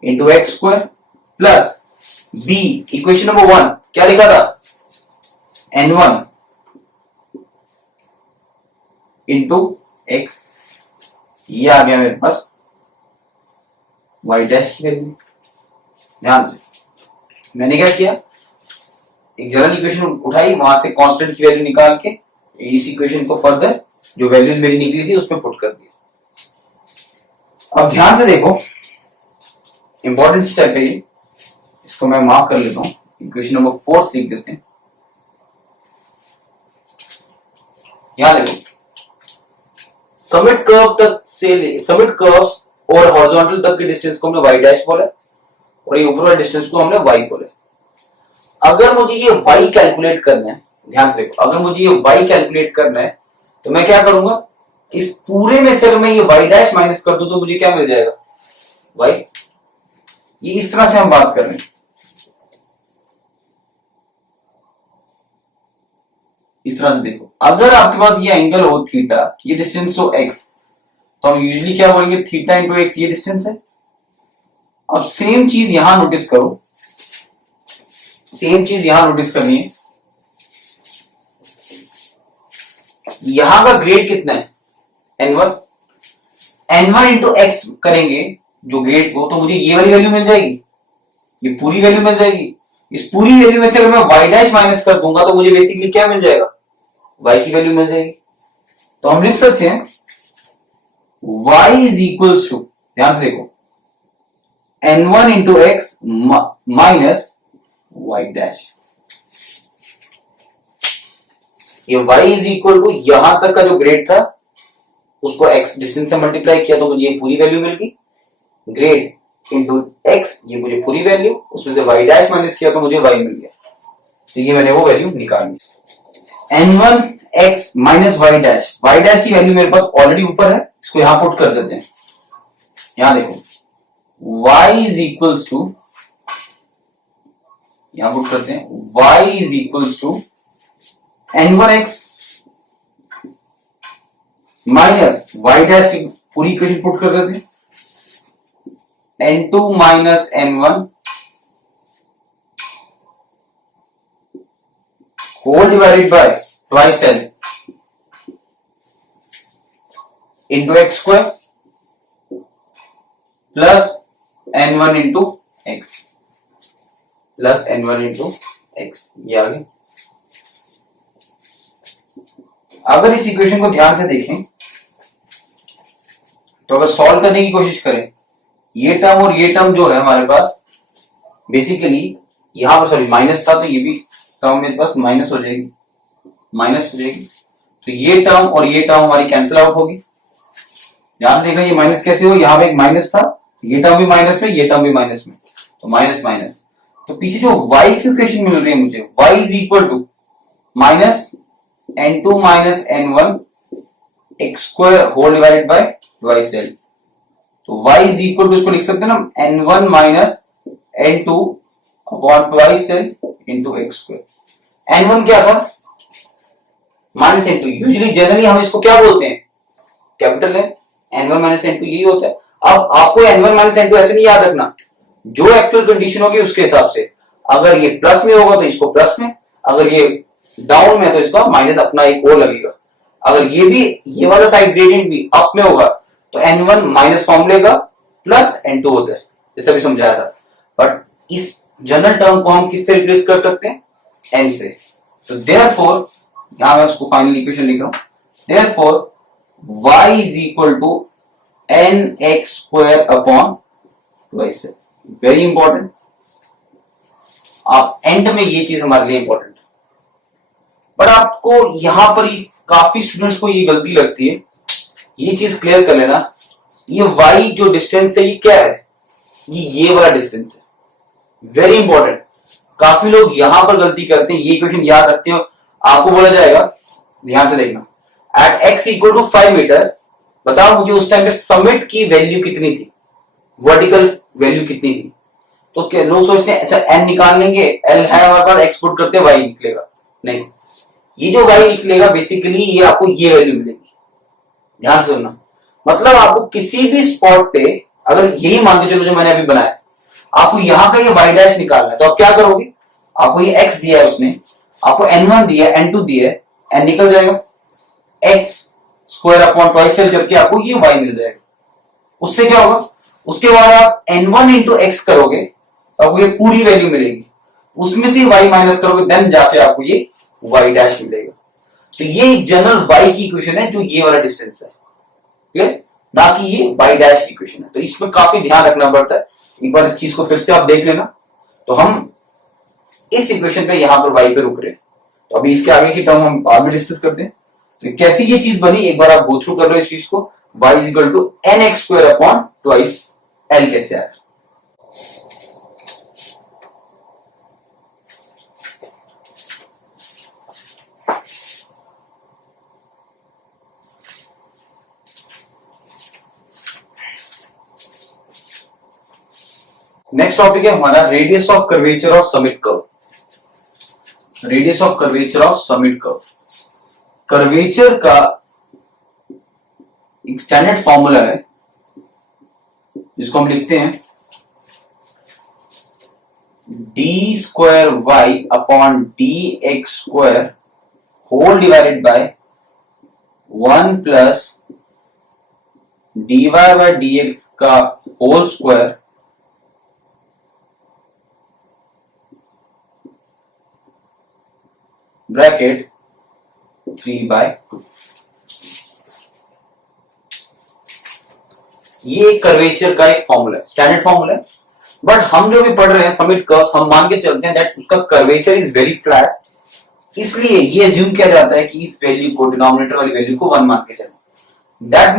into x square plus b, equation number 1 क्या लिखा था, N1 इंटू एक्स, ये आ गया मेरे पास y डैश की वैल्यू। ध्यान से मैंने क्या किया, एक जनरल इक्वेशन उठाई, वहां से कांस्टेंट की वैल्यू निकाल के इस इक्वेशन को फर्दर जो वैल्यूज मेरी निकली थी उसमें पुट कर दिया। अब ध्यान से देखो, इंपॉर्टेंट स्टेप है ये, इसको मैं मार्क कर लेता हूं, इक्वेशन नंबर 4 लिख देते हैं। यहां देखो, समिट कर्व तक से समिट कर्व्स और हॉरिजॉन्टल तक के डिस्टेंस को हमने y डैश बोला और ये ऊपर वाले डिस्टेंस को हमने y बोला। अगर मुझे ये y कैलकुलेट करना है, ध्यान से देखो, अगर मुझे ये y कैलकुलेट करना है तो मैं क्या करूंगा, इस पूरे में से अगर मैं ये y डैश माइनस कर दूं तो मुझे क्या मिल जाएगा, y। ये इस तरह से हम बात कर रहे हैं, इस तरह से देखो, अगर आपके पास ये एंगल हो थीटा, ये डिस्टेंस हो x, तो हम यूजुअली क्या बोलेंगे, थीटा इंटू एक्स ये डिस्टेंस है। अब सेम चीज यहां नोटिस करो, सेम चीज यहां नोटिस करनी है, यहां का ग्रेड कितना है, N1, N1 इंटू एक्स करेंगे जो ग्रेड को, तो मुझे ये वाली वैल्यू मिल जाएगी, ये पूरी वैल्यू मिल जाएगी। इस पूरी वैल्यू में से अगर मैं y डैश माइनस कर दूंगा तो मुझे बेसिकली क्या मिल जाएगा, y की वैल्यू मिल जाएगी। तो हम लिख सकते हैं y इज इक्वल्स टू, ध्यान से देखो, N1 into x minus y dash. ये y इज इक्वल टू यहां तक का जो ग्रेड था उसको x डिस्टेंस से मल्टीप्लाई किया तो मुझे ये पूरी वैल्यू मिल गई, ग्रेड इंटू एक्स, ये मुझे पूरी वैल्यू, उसमें से y डैश माइनस किया तो मुझे y मिल गया। तो ये मैंने वो वैल्यू निकाली, N1 x minus y dash की वैल्यू मेरे पास ऑलरेडी ऊपर है, इसको यहां पुट कर देते हैं। यहां देखो y इज इक्वल्स टू, यहां पुट करते हैं, y is equals to N1x minus y dash की पूरी इक्वेशन पुट कर देते हैं, N2 minus N1 whole divided by twice L into x square plus N1 into x plus n1 into x, ये आ गया। अगर इस इक्वेशन को ध्यान से देखें तो अगर सॉल्व करने की कोशिश करें, ये टर्म और ये टर्म जो है हमारे पास बेसिकली यहां पर, सॉरी माइनस था तो ये भी टर्म मेरे पास माइनस हो जाएगी, माइनस हो जाएगी। तो ये टर्म और ये टर्म हमारी कैंसिल आउट होगी। ध्यान से देखना ये माइनस कैसे हो, यहां पे एक माइनस था, ये टर्म भी माइनस में, ये टर्म भी माइनस में, तो माइनस माइनस। तो पीछे जो y की इक्वेशन मिल रही है मुझे, y is equal to minus n2 minus n1 x square whole divided by twice l। तो y इज इक्वल टू, इसको लिख सकते हैं ना n1 minus n2 upon twice l into x square. n1 क्या था, माइनस n2। यूजुअली जनरली हम इसको क्या बोलते हैं, कैपिटल है, n1 माइनस n2 यही होता है। अब आपको n1 माइनस n2 ऐसे नहीं याद रखना, जो एक्चुअल कंडीशन होगी उसके हिसाब से। अगर ये प्लस में होगा तो इसको प्लस में, अगर ये डाउन में तो इसका माइनस अपना एक और लगेगा। अगर ये भी, ये वाला साइड ग्रेडियंट भी अप में होगा तो n1 माइनस फॉर्म लेगा, प्लस n2 होता है, जैसे भी समझाया था। बट इस जनरल टर्म को हम किससे रिप्लेस कर सकते हैं, n से। तो देयरफॉर, यहां मैं उसको फाइनल इक्वेशन लिख रहा हूं, therefore y is equal to nx square upon twice l। Very important, आप एंड में ये चीज हमारे लिए इंपॉर्टेंट है। बट आपको यहां पर काफी स्टूडेंट्स को ये गलती लगती है, ये चीज क्लियर कर लेना, ये y जो डिस्टेंस है ये क्या है, ये वाला डिस्टेंस है। वेरी इंपॉर्टेंट, काफी लोग यहां पर गलती करते हैं, ये इक्वेशन याद रखते हैं। आपको बोला जाएगा, ध्यान से देखना, at x equal to 5 metre, बताओ मुझे उस टाइम पे समिट की वैल्यू कितनी थी, वर्टिकल वैल्यू कितनी थी। तो क्या लोग सोचते हैं अच्छा n निकाल लेंगे, l है हमारे पास, एक्सपोर्ट करते y निकलेगा। नहीं, ये जो y निकलेगा बेसिकली ये आपको ये वैल्यू मिलेगी। ध्यान से सुनना, मतलब आपको किसी भी स्पॉट पे, अगर यही मान के चलो जो मैंने अभी बनाया, आपको यहां का ये y डैश निकालना है, तो आप क्या करोगे, आपको ये x दिया है उसने, आपको n1 दिया है, n2 दिया है, n निकल जाएगा, x square upon twice l करके आपको ये y मिल जाएगा। उससे क्या होगा, उसके बाद आप n1 इंटू एक्स करोगे तो आपको ये पूरी वैल्यू मिलेगी, उसमें से y माइनस करोगे, देन जाके आपको ये y डैश मिलेगा। तो ये जनरल y की इक्वेशन है जो ये वाला डिस्टेंस है, क्लियर, ना कि ये y डैश की इक्वेशन है। तो इसमें काफी ध्यान रखना पड़ता है, एक बार इस चीज को फिर से आप देख लेना। तो हम इस इक्वेशन पे यहां पर y पे रुक रहे हैं, तो अभी इसके आगे की टर्म हम बाद में डिस्कस करते हैं। तो कैसी ये चीज बनी, एक बार आप गो थ्रू कर रहे हो इस चीज को, y is equal to nx square upon twice l कैसे आया। नेक्स्ट टॉपिक है हमारा radius of curvature of summit curve. Radius of curvature of summit curve, curvature का एक स्टैंडर्ड फॉर्मूला है जिसको हम लिखते हैं d square y upon d x square whole divided by 1 plus d y by d x का whole square bracket 3/2। ये curvature का एक फॉर्मूला है, स्टैंडर्ड फॉर्मूला है। बट हम जो भी पढ़ रहे हैं समिट कर्व्स, हम मान के चलते हैं दैट उसका कर्वेचर इज वेरी फ्लैट, इसलिए ये अज्यूम किया जाता है कि इस वैल्यू को, डिनोमिनेटर वाली वैल्यू को 1 मान के चलें। दैट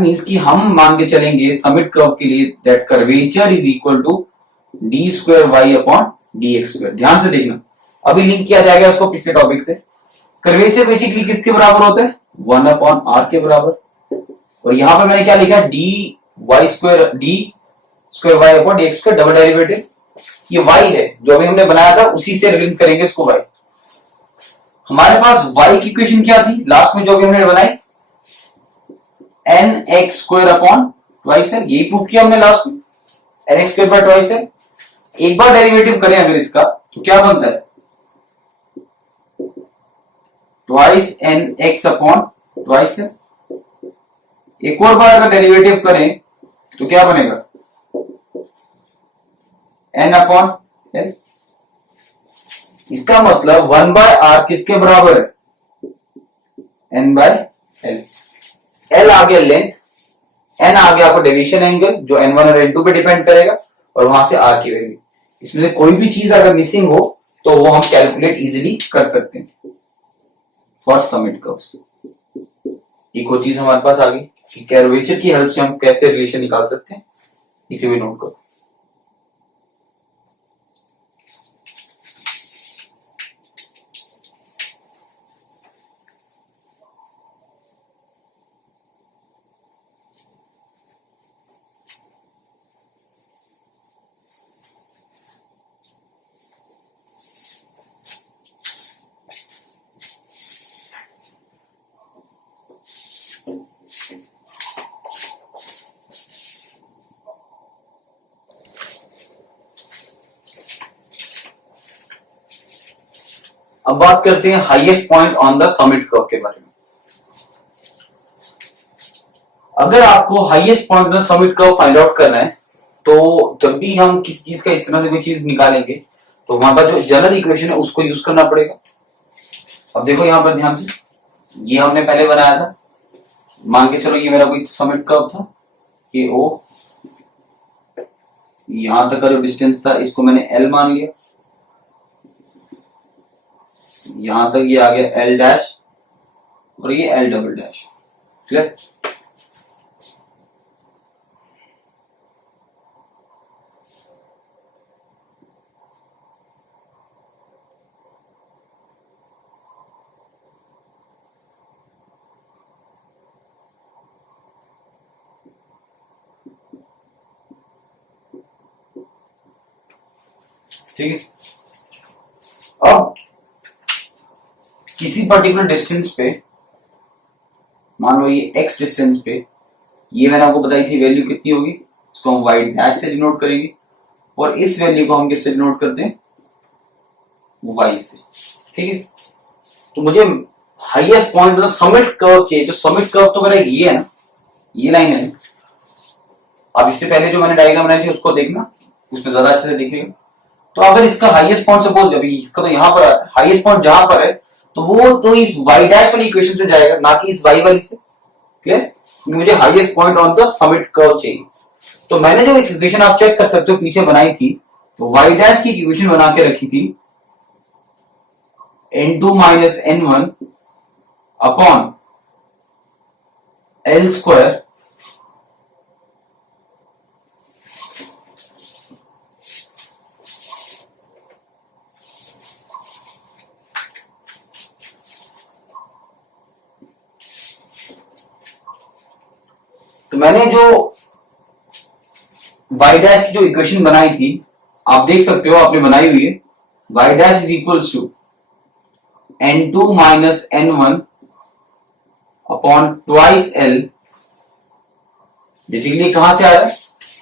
मीन्स कि हम मान के चलेंगे समिट कर्व के लिए that curvature is equal to d square y upon d x square. ध्यान से देखना, अभी लिंक किया जाएगा उसको पिछले टॉपिक से। कर्वेचर बेसिकली किसके बराबर होता है, 1 अपॉन आर के बराबर। और यहां पे मैंने क्या लिखा, d y square, d square y upon d x square, double derivative. ये वाई है जो अभी हमने बनाया था, उसी से लिंक करेंगे इसको वाई। हमारे पास वाई की इक्वेशन क्या थी लास्ट में जो भी हमने बनाई, n x square upon twice l, यही प्रूफ किया हमने लास्ट में, n x square by twice l. एक बार डेरिवेटिव करें अगर इसका तो क्या बनता है, twice n x upon twice l. एक और बार अगर डेरिवेटिव करें तो क्या बनेगा, एन अपॉन एल। इसका मतलब 1/r किसके बराबर है? N by l. एल आ गया लेंथ, एन आ गया आपको डेविएशन एंगल जो n1 और n2 पे डिपेंड करेगा, और वहां से r की वैल्यू। इसमें से कोई भी चीज अगर मिसिंग हो तो वो हम कैलकुलेट इजीली कर सकते हैं फॉर समिट कर्व्स। एक और चीज हमारे पास आ गई कि कर्वेचर की हेल्प से हम कैसे रिलेशन निकाल सकते हैं, इसे भी नोट करो। अब बात करते हैं highest point on the summit curve के बारे में। अगर आपको highest point on the summit curve find out करना है, तो जब भी हम किसी चीज का इस तरह से कोई चीज निकालेंगे तो वहां पर जो जनरल इक्वेशन है उसको यूज करना पड़ेगा। अब देखो यहां पर ध्यान से, ये हमने पहले बनाया था, मान के चलो ये मेरा कोई समिट कर्व था, ये ओ, यहां तक का जो डिस्टेंस था इसको मैंने एल मान लिया, यहां तक ये आ गया एल डैश और ये एल डबल डैश। क्लियर? ठीक है। अब किसी पर्टिकुलर डिस्टेंस पे, मान लो ये x डिस्टेंस पे, ये मैंने आपको बताई थी वैल्यू कितनी होगी, इसको हम y डैश से डिनोट करेंगे, और इस वैल्यू को हम किससे डिनोट करते हैं? y से। ठीक है। तो मुझे highest point of the summit curve चाहिए। जो समिट कर्व तो मेरा ये है ना, ये लाइन है। अब इससे पहले जो मैंने डायग्राम बनाई थी उसको देखना, उसमें ज्यादा अच्छे से दिखेगा। तो अगर इसका हाईएस्ट पॉइंट सपोज, अभी इसका तो यहां पर हाईएस्ट पॉइंट जहां पर है, तो वो तो इस y डैश वाली इक्वेशन से जाएगा, ना कि इस y वाली से। क्लियर? मुझे highest point on the summit curve चाहिए। तो मैंने जो इक्वेशन आप चेक कर सकते हो पीछे बनाई थी, तो y डैश की इक्वेशन बना के रखी थी n2 minus n1 upon l square तो मैंने जो y डैश की जो इक्वेशन बनाई थी, आप देख सकते हो आपने बनाई हुई है, y dash is equals to n2 minus n1 upon twice l। Basically कहां से आ रहा है?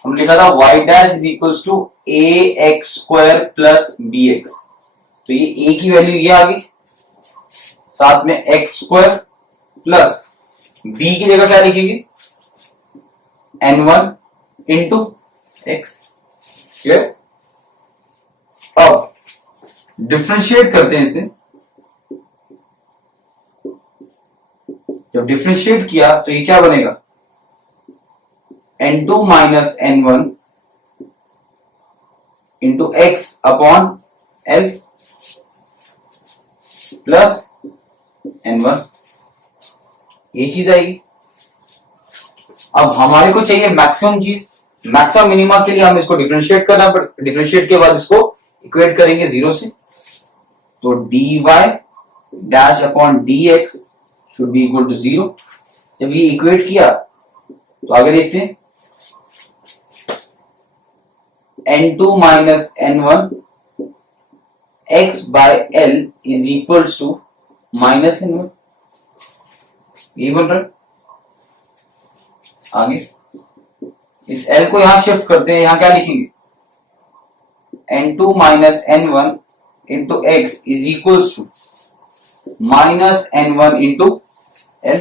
हम लिखा था y dash is equals to ax square plus bx। तो ये a की वैल्यू ये आ गई, साथ में x स्क्वायर प्लस b की जगह क्या लिखेंगे? n1 into x। क्लियर? अब डिफ्रेंशिएट करते हैं इसे। जब डिफ्रेंशिएट किया तो ये क्या बनेगा? n2 minus n1 into x upon l plus n1, ये चीज आएगी। अब हमारे को चाहिए मैक्सिमम चीज, मैक्सिमम मिनिमा के लिए हम इसको डिफरेंशिएट करना पड़ेगा। डिफरेंशिएट के बाद इसको इक्वेट करेंगे जीरो से, तो dy dash upon dx should be equal to zero. जब ये इक्वेट किया तो आगे देखते हैं, n2 minus n1 x by l is equal to minus n1, ये बन रहा है। आगे इस l को यहां शिफ्ट करते हैं, यहां क्या लिखेंगे? n2 minus n1 into x is equal to minus n1 into l।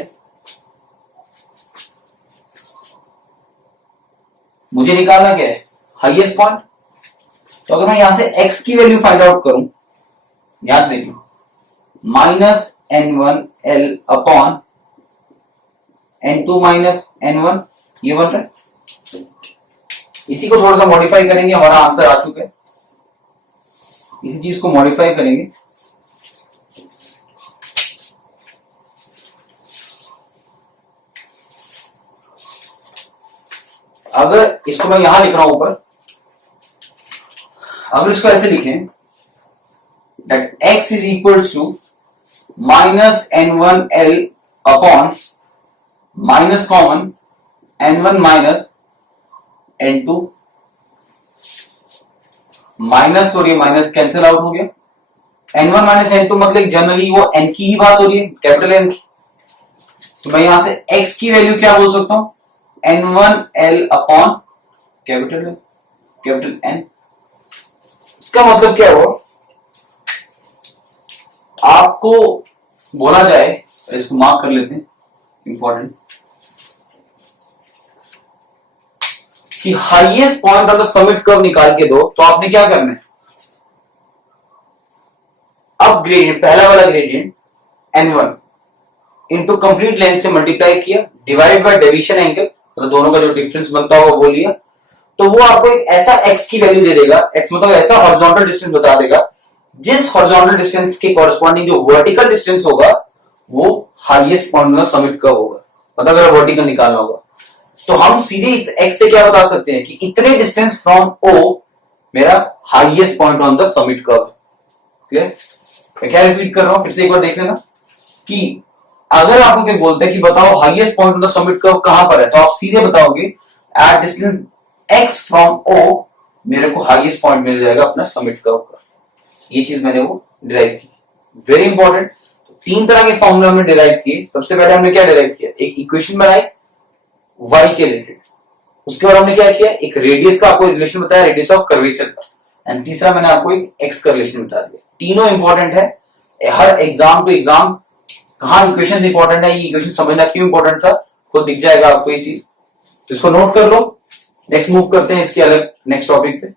मुझे निकालना क्या है? Highest point. तो अगर मैं यहां से x की वैल्यू फाइंड आउट करूं, याद देखिए minus n1l upon n2 minus n1, ये बन रहा है। इसी को थोड़ा सा मॉडिफाई करेंगे, हमारा आंसर आ चुका है, इसी चीज को मॉडिफाई करेंगे। अगर इसको मैं यहां लिख रहा हूं ऊपर, अगर इसको ऐसे लिखें that x is equal to minus n1l upon minus common n1 minus n2, minus और ये माइनस कैंसिल आउट हो गया, n1 माइनस n2 मतलब जनरली वो n की ही बात हो रही है, कैपिटल n की। तो मैं यहां से x की वैल्यू क्या बोल सकता हूं, n1l अपॉन कैपिटल N। इसका मतलब क्या हो, आपको बोला जाए, इसको मार्क कर लेते हैं इंपॉर्टेंट, कि highest point of the summit curve निकाल के दो, तो आपने क्या करना है, अब ग्रेडियंट, पहला वाला gradient n1 into complete length से मल्टीप्लाई किया, डिवाइड बाय डेविएशन एंगल, मतलब दोनों का जो डिफरेंस बनता होगा वो लिया, तो वो आपको एक ऐसा x की वैल्यू दे देगा, x मतलब ऐसा हॉरिजॉन्टल डिस्टेंस बता देगा, जिस हॉरिजॉन्टल डिस्टेंस के कॉरेस्पॉन्डिंग जो वर्टिकल डिस्टेंस होगा वो हाईएस्ट पॉइंट का समिट कर्व होगा, मतलब अगर वर्टिकल निकालना होगा तो हम सीधे इस x से क्या बता सकते हैं कि इतने डिस्टेंस फ्रॉम O मेरा highest point on the summit curve. Clear? मैं क्या रिपीट कर रहा हूं, फिर से एक बार देख लेना, कि अगर आपको क्या बोलते हैं कि बताओ highest point on the summit curve कहां पर है, तो आप सीधे बताओगे at distance x from O मेरे को हाईएस्ट पॉइंट मिल जाएगा अपना समिट कर्व का। ये चीज मैंने वो डिराइव की, वेरी इंपॉर्टेंट। तीन तरह के फॉर्मूला हमने डिराइव किए। सबसे पहले हमने क्या डिराइव किया, एक इक्वेशन बनाई y के रिलेटेड, उसके बाद हमने क्या किया, एक रेडियस का आपको रिलेशन बताया, रेडियस ऑफ कर्वेचर का, एंड तीसरा मैंने आपको एक x का रिलेशन बता दिया। तीनों इंपॉर्टेंट है, हर एग्जाम टू एग्जाम कहां इक्वेशन इंपॉर्टेंट है, ये इक्वेशन समझना क्यों इंपॉर्टेंट था, खुद दिख जाएगा आपको ये चीज, तो इसको नोट कर लो। नेक्स्ट मूव करते हैं इसके अलग नेक्स्ट टॉपिक पे।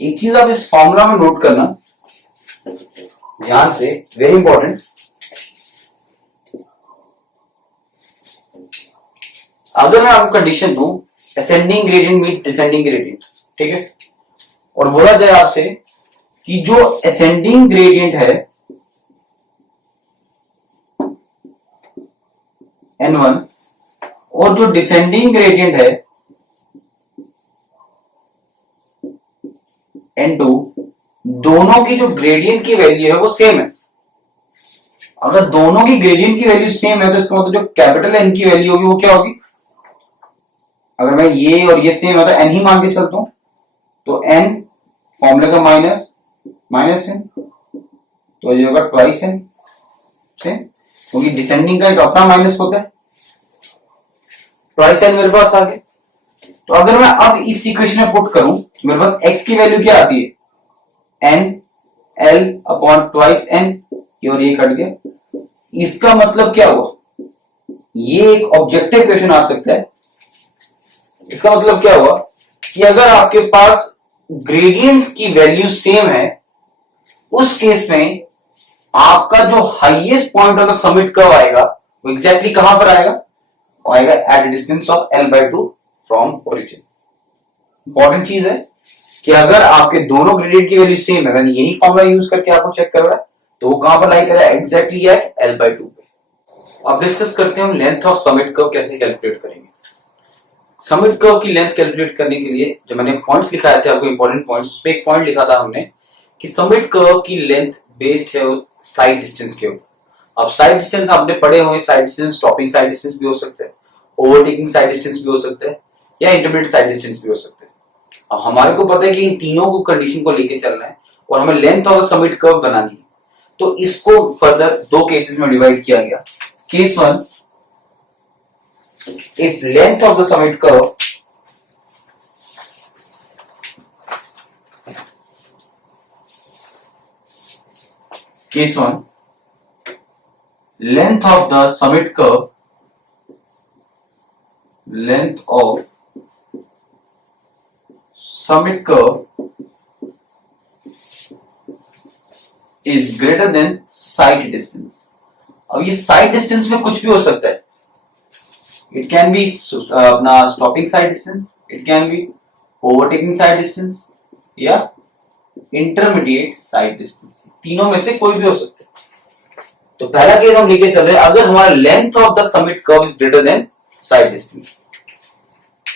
एक चीज आप इस फॉर्मूला में नोट करना ध्यान से, वेरी इंपॉर्टेंट। अगर मैं आपको कंडीशन दूं ascending gradient meets descending gradient, ठीक है, और बोला जाए आपसे कि जो असेंडिंग ग्रेडियंट है n1 और जो डिसेंडिंग ग्रेडियंट है n2, दोनों की जो ग्रेडियंट की वैल्यू है वो सेम है। अगर दोनों की ग्रेडियंट की वैल्यू सेम है तो इसका मतलब जो कैपिटल N की वैल्यू होगी वो क्या होगी, अगर मैं ये और ये सेम है तो n ही मान के चलता हूं, तो n फॉर्मूले का माइनस n, तो ये होगा ट्वाइस n सेम, क्योंकि डिसेंडिंग का एक अपना माइनस होता है, ट्वाइस n मेरे पास आ गया। तो अगर मैं अब इस इक्वेशन में पुट करूं, मेरे पास x की वैल्यू क्या आती है, n l upon twice n, और ये कट गया। इसका मतलब क्या हुआ, ये एक ऑब्जेक्टिव क्वेश्चन आ सकता है। इसका मतलब क्या हुआ कि अगर आपके पास ग्रेडियंट्स की वैल्यू सेम है, उस केस में आपका जो highest point of the summit curve आएगा वो एग्जैक्टली कहां पर आएगा, आएगा at distance of l/2 from origin. Important चीज है कि अगर आपके दोनों ग्रेडियंट की वैल्यू सेम है, यही फॉर्मूला यूज करके आपको चेक कर रहा है, तो वो कहां पर लाई करेगा, एग्जैक्टली एट l/2 पे। अब डिस्कस करते हैं हम लेंथ ऑफ समिट कर्व कैसे कैलकुलेट करेंगे। समिट कर्व की लेंथ कैलकुलेट करने के लिए जो मैंने पॉइंट्स लिखाए थे आपको, इंपॉर्टेंट पॉइंट्स, उसमें एक पॉइंट लिखा था हमने कि समिट कर्व की लेंथ बेस्ड है साइड डिस्टेंस के ऊपर। अब साइड डिस्टेंस आपने पढ़े हुए, side distance topping side distance भी हो सकता है, ओवरटेकिंग साइड डिस्टेंस भी हो सकता है, या इंटरमीडिएट साइड डिस्टेंस भी हो सकता है। अब हमारे को पता है कि इन तीनों को कंडीशन को लेके चलना है और हमें लेंथ ऑफ समिट कर्व बनानी है, तो इसको फर्दर दो केसेस में डिवाइड किया गया। Case one, if length of the summit curve case 1, length of the summit curve, length of summit curve is greater than sight distance. अब ये साइड डिस्टेंस में कुछ भी हो सकता है. इट कैन बी अपना stopping side distance, it can be overtaking side distance या इंटरमीडिएट साइड डिस्टेंस. तीनों में से कोई भी हो सकता है. तो पहला केस हम लेके चल रहे हैं, अगर हमारा length of the summit curve is greater than sight distance.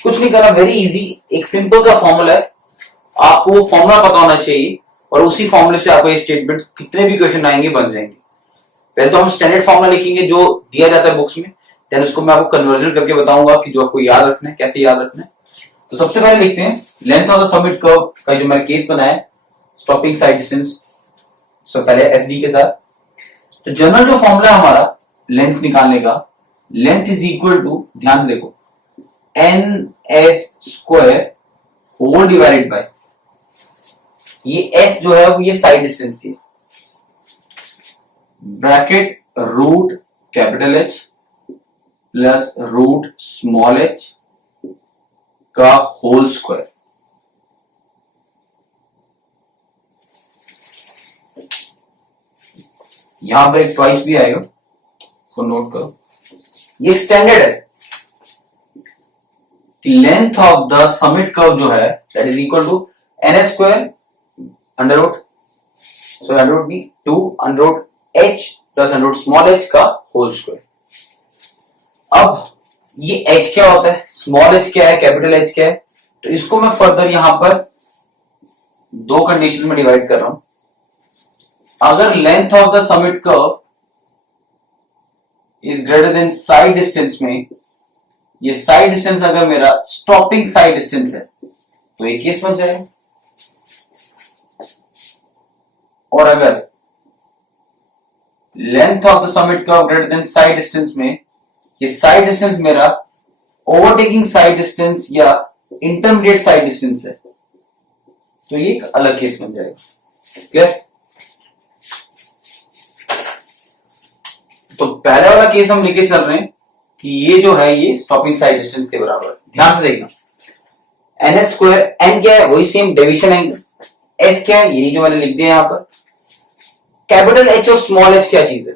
कुछ नहीं करना, वेरी इजी. एक सिंपल सा फॉर्मूला है, आपको वो फॉर्मूला पता होना चाहिए और उसी फॉर्मूले से आपको ये स्टेटमेंट कितने भी क्वेश्चन आएंगे बन जाएंगे. पहले तो हम स्टैंडर्ड फॉर्मूला लिखेंगे जो दिया जाता है बुक्स में, देन उसको मैं आपको कन्वर्जन करके बताऊंगा कि जो आपको याद रखना है, कैसे याद रखना है. तो सबसे पहले लिखते हैं length of the summit curve का जो मैंने केस बनाया है, स्टॉपिंग साइड डिस्टेंस. सो पहले एसडी के साथ. तो जनरल जो फॉर्मूला है हमारा लेंथ निकालने का, लेंथ इज इक्वल टू, ध्यान से देखो, N S square whole divided by, ये एस जो है वो ये साइड डिस्टेंस है, bracket root capital H plus root small H का होल स्क्वायर. यहां पर एक ट्वाइस भी आएगा, इसको नोट करो. ये स्टैंडर्ड है कि length of the summit curve जो है that is equal to N S square under root, so under root B 2 under root H plus under root small H का होल स्क्वायर. अब ये h क्या होता है, स्मॉल h क्या है, कैपिटल H क्या है, तो इसको मैं फर्दर यहां पर दो कंडीशन में डिवाइड कर रहा हूं. अगर length of the summit curve is greater than sight distance में, ये साइड डिस्टेंस अगर मेरा स्टॉपिंग साइड डिस्टेंस है तो एक केस बन जाएगा. और अगर length of the summit curve greater than sight distance में, ये साइड डिस्टेंस मेरा ओवरटेकिंग साइड डिस्टेंस या इंटरमीडिएट साइड डिस्टेंस है, तो ये एक अलग केस बन जाएगा. क्लियर? तो पहले वाला केस हम लेके चल रहे हैं कि ये जो है ये स्टॉपिंग साइड डिस्टेंस के बराबर है. ध्यान से देखना, एन एस स्क्वायर, एन क्या है, वही सेम डेविएशन एंगल, एस क्या है, यही जो मैंने लिख दिया यहां पर. कैपिटल एच और स्मॉल एच क्या चीज है,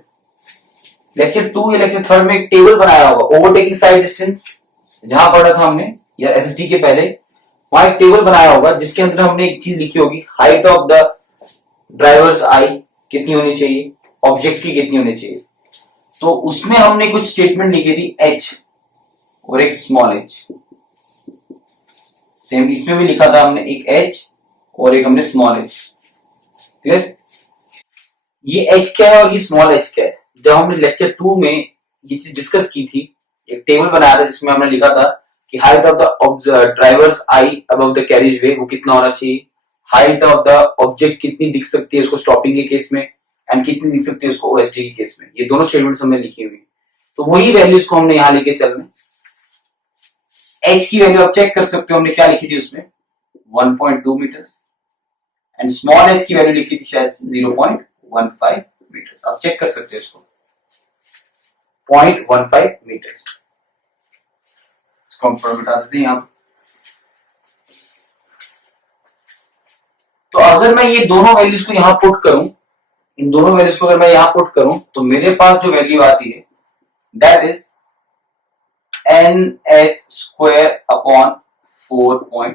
लेक्चर 2 या लेक्चर 3 में एक टेबल बनाया होगा, ओवरटेकिंग साइड डिस्टेंस जहां पढ़ा था हमने, या एसएसडी के पहले, वहां एक टेबल बनाया होगा जिसके अंदर हमने एक चीज लिखी होगी, हाइट ऑफ द ड्राइवर्स आई कितनी होनी चाहिए, ऑब्जेक्ट की कितनी होनी चाहिए. तो उसमें हमने कुछ स्टेटमेंट लिखी थी एच और एक स्मॉल एच. सेम इसमें भी लिखा था हमने एक एच और एक हमने स्मॉल एच. क्लियर? ये एच क्या है और ये स्मॉल एच क्या है. जब हमने लेक्चर 2 में ये चीज डिस्कस की थी, एक टेबल बनाया था जिसमें हमने लिखा था कि height of the driver's eye above the carriage way वो कितना होना चाहिए, हाइट ऑफ द ऑब्जेक्ट कितनी दिख सकती है उसको स्टॉपिंग के केस में, एंड कितनी दिख सकती है उसको ओएसडी के केस में. ये दोनों स्टेटमेंट्स हमने लिखी हुई. तो वही वैल्यूज को हमने यहां लेके चल रहे. एच की वैल्यू आप चेक कर सकते हो, हमने क्या लिखी थी उसमें 1.2 मीटर्स, एंड स्मॉल एच की वैल्यू लिखी थी शायद 0.15 मीटर्स. आप चेक कर सकते हो इसको, 0.15 मीटर्स. इसको हम बता देते हैं यहां. तो अगर मैं ये दोनों वैल्यूज को यहां पुट करूं, इन दोनों वैल्यूज को अगर मैं यहां पुट करूं, तो मेरे पास जो वैल्यू आती है that is N S square upon 4.4.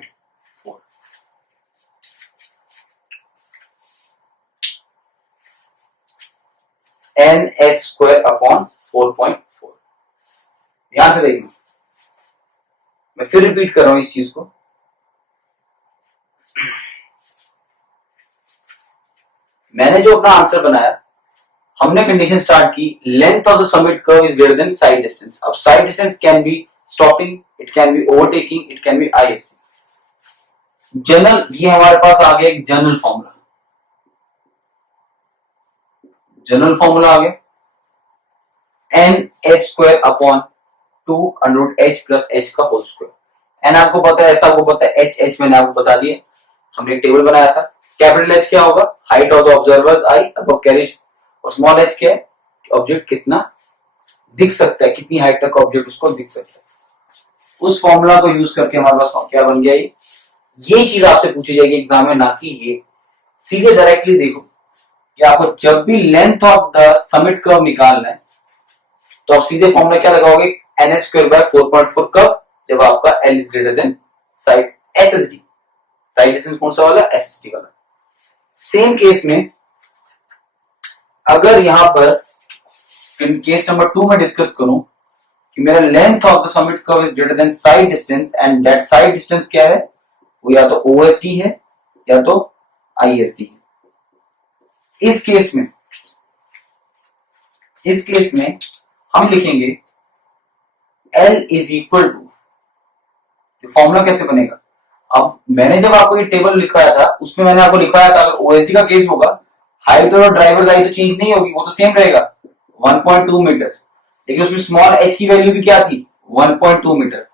N S square upon 4.4. ध्यान से देखना, मैं फिर रिपीट कर रहा हूं इस चीज को. मैंने जो अपना आंसर बनाया, हमने कंडीशन स्टार्ट की, length of the summit curve is greater than sight distance. अब sight distance can be stopping, it can be overtaking, it can be ISD. General, ये हमारे पास आ गया एक जनरल फॉर्मूला. जनरल फॉर्मूला आ गया N S square upon 2 under root H plus H का होल स्क्वायर. एन आपको पता है, ऐसा आपको पता है, एच एच मैंने आपको बता दिया, हमने एक टेबल बनाया था. कैपिटल एच क्या होगा, height of the observers I above carriage और स्मॉल h क्या है, ऑब्जेक्ट कितना दिख सकता है, कितनी हाइट तक ऑब्जेक्ट उसको दिख सकता है। उस फॉर्मूला को यूज करके हमारे पास क्या बन गया, ये चीज आपसे पूछी जाएगी एग्जाम में, ना कि ये सीधे डायरेक्टली देखो कि आपको जब भी length of the summit curve निकालना है तो आप सीधे फॉर्मूला क्या लगाओगे, ns²/4.4 कब, जब आपका l is greater than side SSD, side distance कौन सा वाला, SSD वाला। सेम केस में अगर यहां पर केस नंबर 2 में डिस्कस करूं कि मेरा length of the summit curve is greater than sight distance and that side distance क्या है, वो या तो OSD है या तो ISD है। इस केस में हम लिखेंगे L is equal to, formula कैसे बनेगा, अब मैंने जब आपको ये टेबल लिखाया था उसमें मैंने आपको लिखाया था अगर OSD का केस होगा हाइट और ड्राइवर्स हाइट तो चेंज नहीं होगी, वो तो सेम रहेगा 1.2 मीटर, लेकिन उसमें स्मॉल h की वैल्यू भी क्या थी 1.2 मीटर।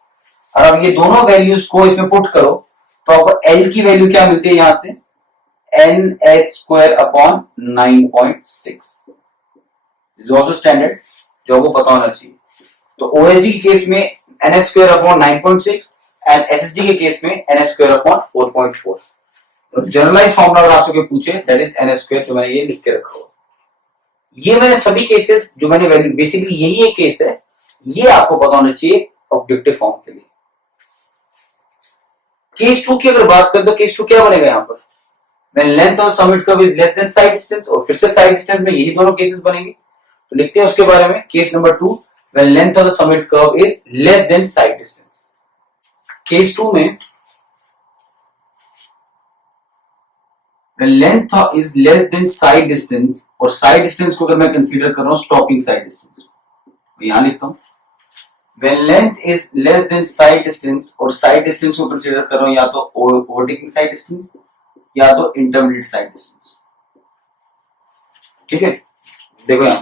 और अब ये दोनों वैल्यूज को इसमें पुट करो तो आपको L की वैल्यू क्या मिलती है, यहां से ns²/9.6 इज आल्सो स्टैंडर्ड, जो आपको पता होना चाहिए। तो OSD के केस में ns²/9.6 एंड SSD के केस में ns²/4.4। जनरलाइज फॉर्मूला अगर आपसे पूछे दैट इज ns², जो मैंने ये लिख के रखा हुआ। ये मैंने सभी केसेस जो मैंने वैल्यू, बेसिकली यही एक केस है, ये आपको पता होना चाहिए ऑब्जेक्टिव फॉर्म के लिए। केस 2 की अगर बात करें तो केस 2 क्या बनेगा, यहां पर when length of summit curve is less than side distance, और फिर से साइड डिस्टेंस में यही दोनों केसेस बनेंगे, तो लिखते हैं उसके बारे में। Case number 2 when length of the summit curve is less than side distance। Case 2 में when length is less than side distance, और साइड डिस्टेंस को अगर मैं कंसीडर कर रहा हूं स्टॉपिंग साइड डिस्टेंस, यहां लिखता हूं when length is less than side distance, और साइड डिस्टेंस को कंसीडर कर रहा हूं या तो ओवरटेकिंग साइड डिस्टेंस या तो इंटरमीडिएट साइड डिस्टेंस। ठीक है, देखो यहां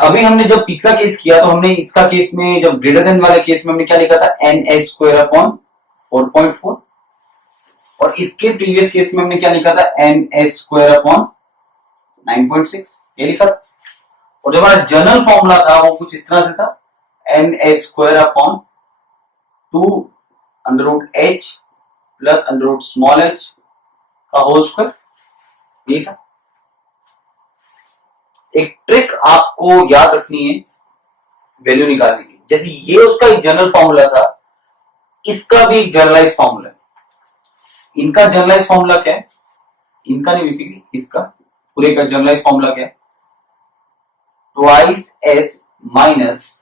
अभी हमने जब पिछला केस किया तो हमने इसका केस में, जब ग्रेटर देन वाले केस में हमने क्या लिखा था ns²/4.4, और इसके प्रीवियस केस में हमने क्या लिखा था ns²/9.6, ये लिखा था। और जो हमारा जनरल फॉर्मूला था वो कुछ इस तरह से था ns²/2√h प्लस √h का होल स्क्वायर, यही था। एक ट्रिक आपको याद रखनी है वैल्यू निकालने की, जैसे ये उसका एक जनरल फॉर्मूला था, इसका भी एक जनरलाइज फॉर्मूला है। इनका जनरलाइज फॉर्मूला क्या है, इनका नहीं बेसिकली इसका पूरे का जनरलाइज फॉर्मूला क्या है, ट्वाइस s माइनस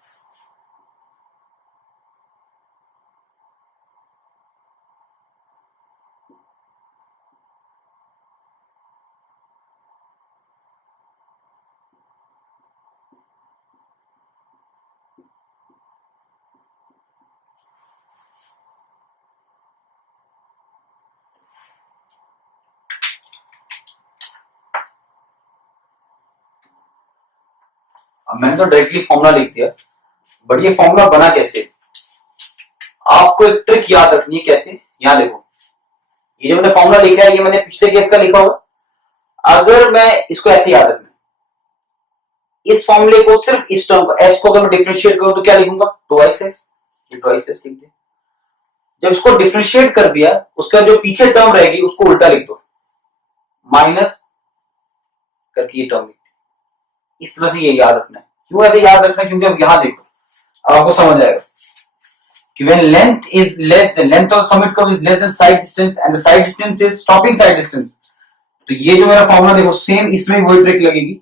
अब मैंने तो डायरेक्टली फॉर्मूला लिख दिया, बट ये फॉर्मूला बना कैसे, आपको एक ट्रिक याद रखनी है। कैसे, यहां देखो ये जो मैंने फॉर्मूला लिखा है ये मैंने पिछले केस का लिखा हुआ। अगर मैं इसको ऐसे याद रखना, इस फॉर्मूले को सिर्फ इस टर्म को s को अगर मैं डिफरेंशिएट करूं तो क्या लिखूंगा, ट्वाइस s, ये ट्वाइस s लिख दिया। जब इसको डिफरेंशिएट कर दिया उसका जो पीछे टर्म रहेगी उसको उल्टा लिख दो, माइनस करके ये टर्म लिख दो। इस तरह से ये याद रखना है। क्यों ऐसे याद रखना है, क्योंकि अब यहां देखो अब आपको समझ आएगा कि when length is less than, length of summit curve is less than side distance and the side distance is stopping side distance, तो ये जो मेरा फॉर्मूला देखो सेम इसमें वही ट्रिक लगेगी,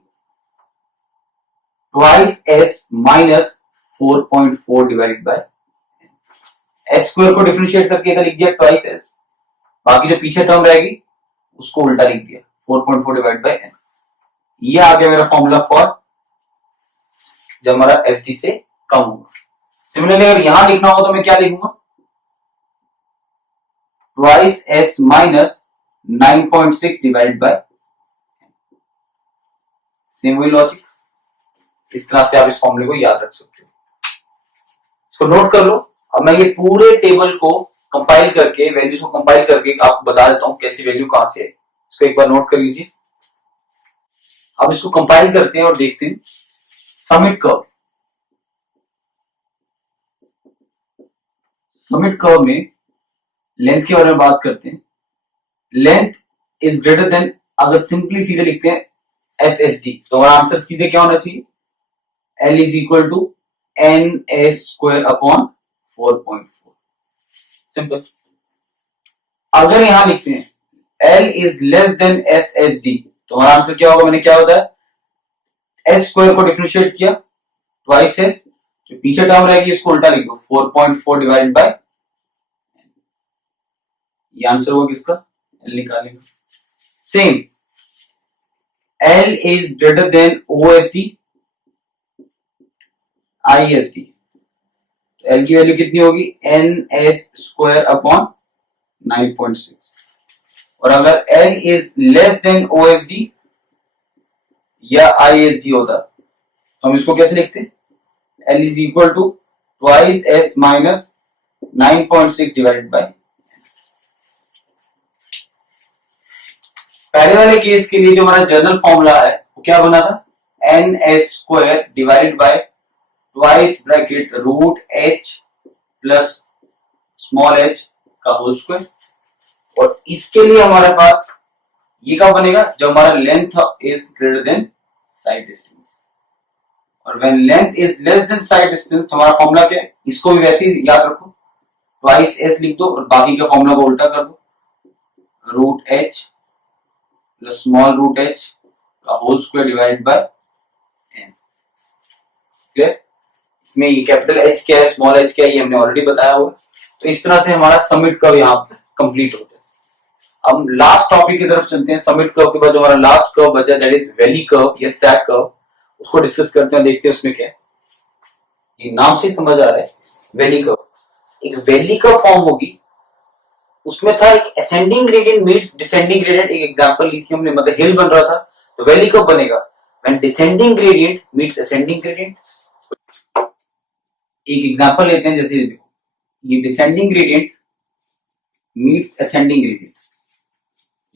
twice s minus 4.4 divided by s square को differentiate करके इधर लिख दिया ट्वाइस s, बाकी जो पीछे टर्म रहेगी उसको उल्टा लिख दिया 4.4 डिवाइड बाय n। ये आ गया मेरा फॉर्मूला फॉर जब हमारा SD से कम होगा। सिमिलरली अगर यहां लिखना होगा तो मैं क्या लिखूंगा, twice s minus 9.6 divided bye, same वही लॉजिक। इस तरह से आप इस फॉर्मूले को याद रख सकते हो, इसको नोट कर लो। अब मैं ये पूरे टेबल को कंपाइल करके, वैल्यूज को कंपाइल करके आपको बता देता हूं कैसी वैल्यू कहां से है। इसको एक बार नोट कर लीजिए। अब इसको कंपाइल करते हैं और देखते हैं समिट कर्व। समिट कर्व में लेंथ के बारे में बात करते हैं। लेंथ इज ग्रेटर देन, अगर सिंपली सीधे लिखते हैं एस एस डी, तो हमारा आंसर सीधे क्या होना चाहिए, L is equal to N S square upon 4.4। Simple. अगर यहां लिखते हैं L is less than S S D, तो हमारा आंसर क्या होगा, मैंने क्या होता है, एस स्क्वायर को डिफरेंशिएट किया ट्वाइस एस, जो पीछे टर्म रहेगी इसको उल्टा लिख दो, 4.4 डिवाइड बाय, ये आंसर होगा किसका, एल निकालेंगे। Same, L is greater than O S D, I S D, तो एल की वैल्यू कितनी होगी, एन एस स्क्वायर अपॉन 9.6। और अगर L is less than O S D या आई एस डी होता तो हम इसको कैसे लिखते हैं, L is equal to twice S minus 9.6 divided by. पहले वाले केस के लिए जो हमारा जनरल फॉर्मूला है वो क्या बना था, N S square divided by twice bracket root H plus small H का होल स्क्वायर। और इसके लिए हमारे पास ये क्या बनेगा, जब हमारा length is greater than sight distance. और when length is less than sight distance तो हमारा फॉर्मूला क्या है, इसको भी वैसे ही याद रखो, ट्वाइस एस लिख दो और बाकी के फॉर्मूला को उल्टा कर दो, root H plus small root H का whole square divided by N. Clear. इसमें ये कैपिटल एच क्या है, स्मॉल एच क्या है, ये हमने ऑलरेडी बताया हुआ। तो इस तरह से हमारा समिट कर्व यहाँ पर कंप्लीट होता है। अब लास्ट टॉपिक की तरफ चलते हैं। समिट कर्व के बाद जो हमारा लास्ट कर्व बचा, दैट इज वैली कर्व या सैग कर्व, उसको डिस्कस करते हैं, देखते हैं उसमें क्या है। ये नाम से समझ आ रहा है, वैली कर्व। एक वैली कर्व फॉर्म होगी, उसमें था एक ascending gradient meets descending gradient, एक एग्जांपल ली थी हमने, मतलब हिल बन रहा था, तो वैली कर्व बनेगा when descending gradient meets ascending gradient. एक एग्जांपल लेते हैं, जैसे देखो ये descending gradient meets ascending gradient,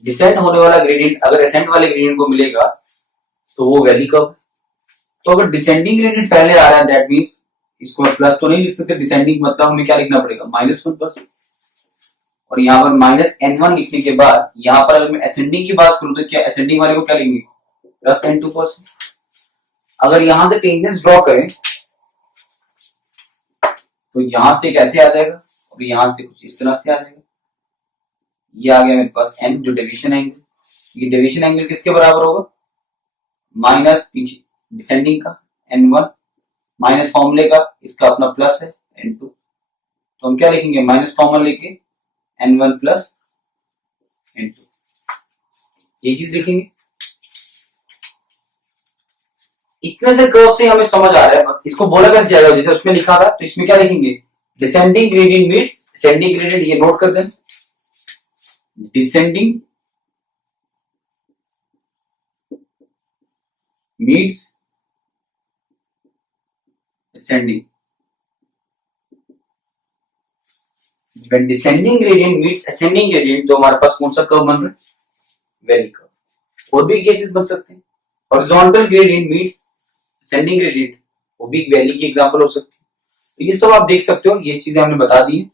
descend होने वाला ग्रेडियंट अगर असेंड वाले ग्रेडियंट को मिलेगा तो वो वैली कर्व। तो अगर डिसेंडिंग ग्रेडियंट पहले आ रहा है, दैट मींस इसको प्लस तो नहीं लिख सकते, डिसेंडिंग मतलब हमें क्या लिखना पड़ेगा, -1 प्लस। और यहाँ पर -n1 लिखने के बाद यहाँ पर अगर मैं असेंडिंग की बात करूं तो क्या असेंडिंग वाले को क्या लेंगे, +n2%। अगर यहां से टेंजेंस ड्रॉ करें तो यहां से कैसे आ जाएगा, और यहां से कुछ इस तरह से आ जाएगा। ये आ गया मेरे पास n, जो डेविएशन एंगल, ये डेविएशन एंगल किसके बराबर होगा, माइनस पीछे डिसेंडिंग का n1 माइनस फॉर्मूले का इसका अपना प्लस है n2, तो हम क्या लिखेंगे, माइनस कॉमन लेके n1 प्लस n2, ये चीज लिखेंगे। इतने से कर्व से हमें समझ आ रहा है, इसको बोला कैसे जाएगा, जैसे उसमें लिखा था, तो इसमें क्या लिखेंगे, descending gradient meets ascending gradient, ये नोट कर दें, descending meets ascending, when descending gradient meets ascending gradient तो हमारे पास कौन सा कर्व बन रहा है, वैली कर्व। और भी केसेस बन सकते हैं, horizontal gradient meets ascending gradient, वो भी वैली की एग्जांपल हो सकती है। तो ये सब आप देख सकते हो, ये चीजें हमने बता दी है।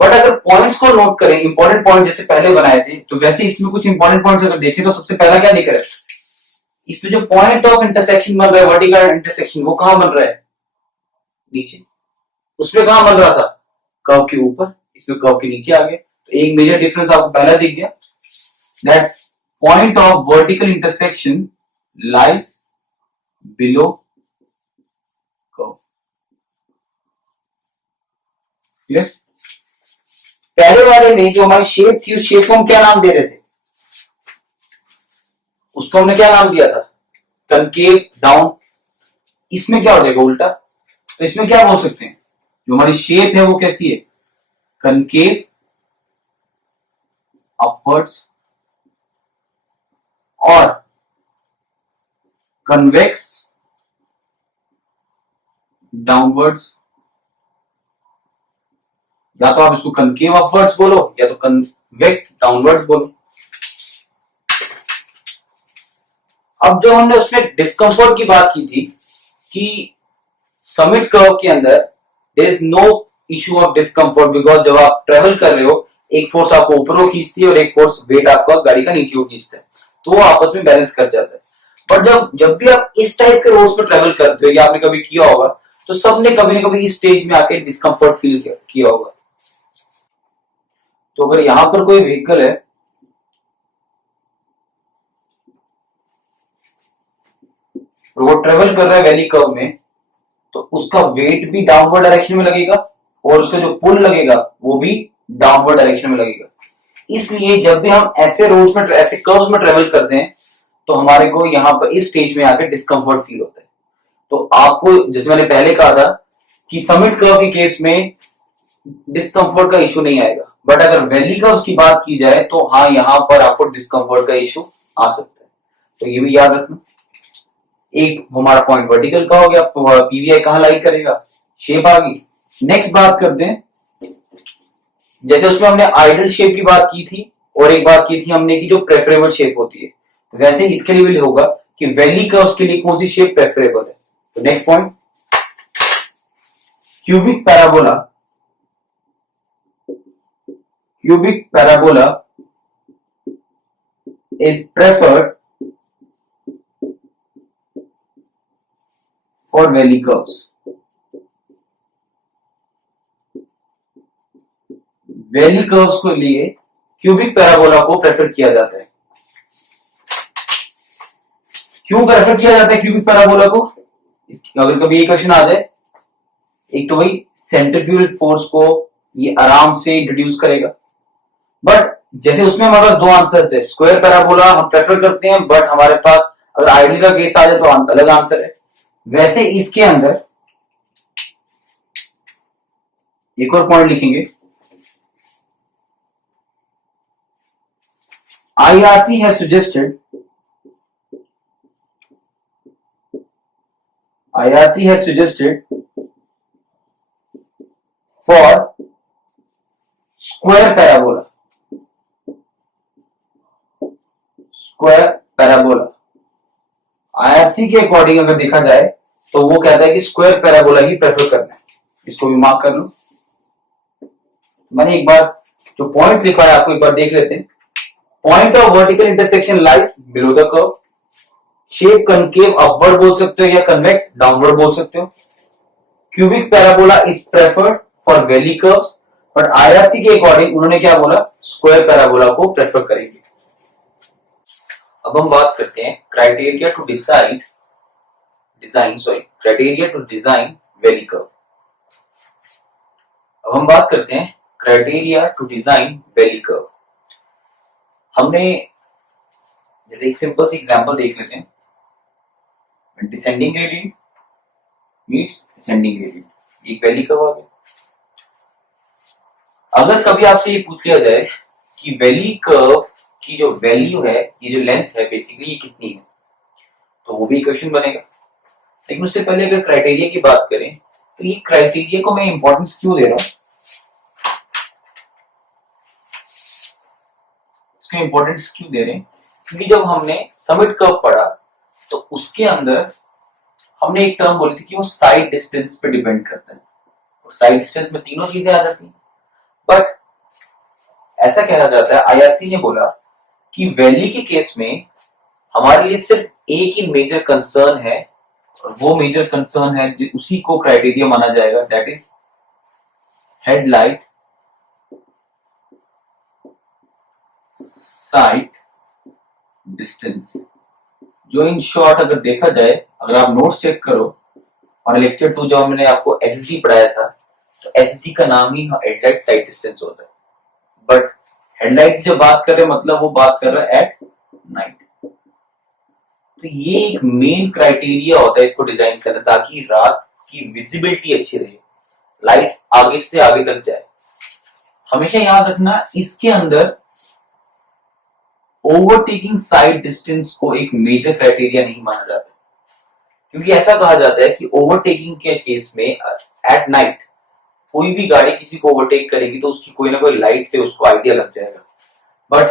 बट अगर पॉइंट्स को नोट करें, इंपॉर्टेंट पॉइंट जैसे पहले बनाए थे, तो वैसे इसमें कुछ इंपॉर्टेंट पॉइंट्स अगर देखें तो सबसे पहला क्या दिख रहा है, इसमें जो पॉइंट ऑफ इंटरसेक्शन बन रहा है, वर्टिकल इंटरसेक्शन, वो कहां बन रहा है, नीचे। उसमें कहां बन रहा था, कर्व के ऊपर, इसमें कर्व के नीचे आ गया। तो एक मेजर डिफरेंस आपको पहला दिख गया, that point of vertical intersection lies below curve. Clear. पहले वाले में जो हमारी शेप थी, उस शेप को हम क्या नाम दे रहे थे, उसको हमने क्या नाम दिया था, कनकेव डाउन। इसमें क्या हो जाएगा उल्टा, तो इसमें क्या बोल सकते हैं, जो हमारी शेप है वो कैसी है, कनकेव अपवर्ड्स और कन्वेक्स डाउनवर्ड्स। या तो आप इसको कनकेव अपवर्ड्स बोलो या तो कन्वेक्स डाउनवर्ड्स बोलो। अब जब हमने उसमें डिस्कम्फर्ट की बात की थी कि समिट कर्व के अंदर there is no issue of discomfort, because जब आप ट्रेवल कर रहे हो एक फोर्स आपको ऊपर को खींचती है और एक फोर्स वेट आपका गाड़ी का नीचे को खींचता है, तो वो आपस में बैलेंस कर जाता है। पर जब जब भी आप इस टाइप के रोड्स पर ट्रेवल करते हो या आपने कभी किया होगा, तो सबने कभी ना कभी इस स्टेज में आके डिस्कम्फर्ट फील किया होगा। तो अगर यहां पर कोई व्हीकल है और वो ट्रेवल कर रहा है वैली कर्व में, तो उसका वेट भी डाउनवर्ड डायरेक्शन में लगेगा और उसका जो पुल लगेगा वो भी डाउनवर्ड डायरेक्शन में लगेगा। इसलिए जब भी हम ऐसे रोड्स में ऐसे कर्व्स में ट्रेवल करते हैं तो हमारे को यहाँ पर इस स्टेज में आकर डिस्कम्फर्ट फील होता है। तो आपको जैसे मैंने पहले कहा था कि समिट कर्व के केस में डिस्कम्फर्ट का इशू नहीं आएगा, बट अगर वैली कर्व्स की बात की जाए तो हाँ, यहाँ पर आपको डिस्कम्फर्ट का इशू आ सकता है। तो ये भी याद रखना। एक हमारा पॉइंट वर्टिकल का हो गया, पीवीआई कहां लाई करेगा, शेप आ गई। नेक्स्ट बात करते हैं, जैसे उसमें हमने आइडल शेप की बात की थी और एक बात की थी हमने कि जो प्रेफरेबल शेप होती है, तो वैसे इसके लिए भी होगा कि वैली कर्व्स के लिए कौन सी शेप प्रेफरेबल है। तो next point, cubic parabola, cubic parabola is preferred for valley curves. Valley curves के लिए क्यूबिक पैराबोला को प्रेफर किया जाता है। क्यों प्रेफर किया जाता है क्यूबिक पैराबोला को? अगर कभी ये क्वेश्चन आ जाए, एक तो वही सेंट्रीफ्यूगल फोर्स को ये आराम से इंट्रोड्यूस करेगा, बट जैसे उसमें हमारे पास दो आंसर्स है, स्क्वायर पैराबोला हम प्रेफर करते हैं, बट हमारे पास अगर आइडियल का केस आ जाए तो अलग आंसर है। वैसे इसके अंदर एक और पॉइंट लिखेंगे, IRC has suggested for square parabola, IRC के अकॉर्डिंग अगर देखा जाए तो वो कहता है कि स्क्वायर पैराबोला ही प्रेफर करना है। इसको भी मार्क कर लो। मैंने एक बार जो पॉइंट लिखा है आपको एक बार देख लेते हैं। Point of vertical intersection lies below the curve, shape concave upward बोल सकते हो या कन्वेक्स डाउनवर्ड बोल सकते हो। Cubic parabola is preferred for valley curves, but IRC के अकॉर्डिंग उन्होंने क्या बोला, स्क्वायर पैराबोला को प्रेफर करेंगे। अब हम बात करते हैं criteria to design valley curve. अब हम बात करते हैं criteria to design valley curve. हमने जैसे एक सिंपल सी एग्जांपल देख लेते हैं, descending gradient meets descending gradient, एक वैली कर्व आ गया। अगर कभी आपसे ये पूछ लिया जाए कि वैली कर्व की जो वैल्यू है, ये जो लेंथ है बेसिकली ये कितनी है, तो वो भी क्वेश्चन बनेगा। लेकिन उससे पहले अगर क्राइटेरिया की बात करें तो ये क्राइटेरिया को मैं इंपॉर्टेंस क्यों दे रहा हूं, इसको इंपॉर्टेंस क्यों दे रहे हैं, क्योंकि जब हमने समिट कर्व पढ़ा तो उसके अंदर हमने एक टर्म बोली थी कि वो साइड डिस्टेंस पे डिपेंड करता है, और साइड डिस्टेंस में तीनों चीजें आ जाती हैं। बट ऐसा कहा जाता है, आईआरसी ने बोला कि वैली के केस में हमारे लिए सिर्फ एक ही मेजर कंसर्न है, और वो मेजर कंसर्न है उसी को क्राइटेरिया माना जाएगा, that is headlight sight distance. जो इन शॉर्ट अगर देखा जाए, अगर आप नोट्स चेक करो और लेक्चर 2 जब हमने आपको एसएसडी पढ़ाया था, तो एसएसडी का नाम ही हेडलाइट साइड डिस्टेंस होता है। बट हेडलाइट जब बात कर रहे हैं मतलब वो बात कर रहा है एट नाइट। तो ये एक मेन क्राइटेरिया होता है इसको डिजाइन करना, ताकि रात की विजिबिलिटी अच्छी रहे, लाइट आगे से आगे तक जाए। हमेशा याद रखना, इसके अंदर ओवरटेकिंग साइड डिस्टेंस को एक मेजर क्राइटेरिया नहीं माना जाता, क्योंकि ऐसा कहा जाता है कि ओवरटेकिंग के केस में एट नाइट कोई भी गाड़ी किसी को ओवरटेक करेगी तो उसकी कोई ना कोई लाइट से उसको आइडिया लग जाएगा। बट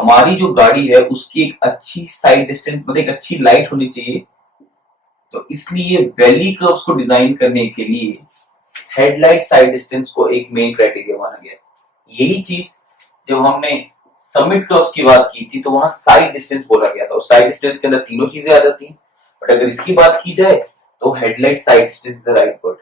हमारी जो गाड़ी है उसकी एक अच्छी साइड डिस्टेंस मतलब एक अच्छी लाइट होनी चाहिए, तो इसलिए वैली कर्व्स को डिजाइन करने के लिए हेडलाइट साइड डिस्टेंस को एक मेन क्राइटेरिया माना गया। यही चीज जब हमने समिट कर्व्स की बात की थी तो वहां साइड डिस्टेंस बोला गया था, और साइड डिस्टेंस के अंदर तीनों चीजें आ जाती हैं, बट अगर इसकी बात की जाए तो headlight sight distance is the right word.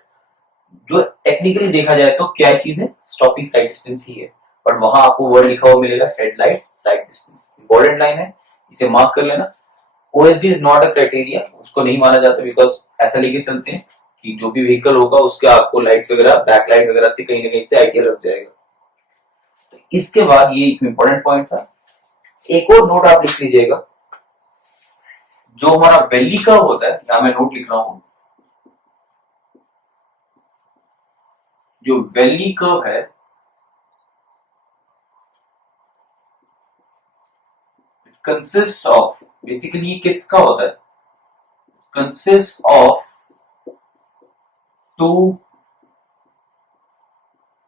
जो टेक्निकली देखा जाए तो क्या चीज है, स्टॉपिंग साइड डिस्टेंस ही है, बट वहां आपको वर्ड लिखा हुआ मिलेगा headlight sight distance. Important line है, इसे मार्क कर लेना। OSD is not a criteria, उसको नहीं माना जाता, बिकॉज ऐसा लेके चलते हैं कि जो भी व्हीकल होगा उसके आपको लाइट्स वगैरह बैक लाइट वगैरह से कहीं ना कहीं से आइडिया लग जाएगा। तो इसके बाद ये एक इंपॉर्टेंट पॉइंट था। एक और नोट आप लिख लीजिएगा, जो हमारा वैली कर्व होता है, यहां मैं नोट लिख रहा हूं, जो वैली कर्व है कंसिस्ट ऑफ, बेसिकली ये किसका होता है, consist of two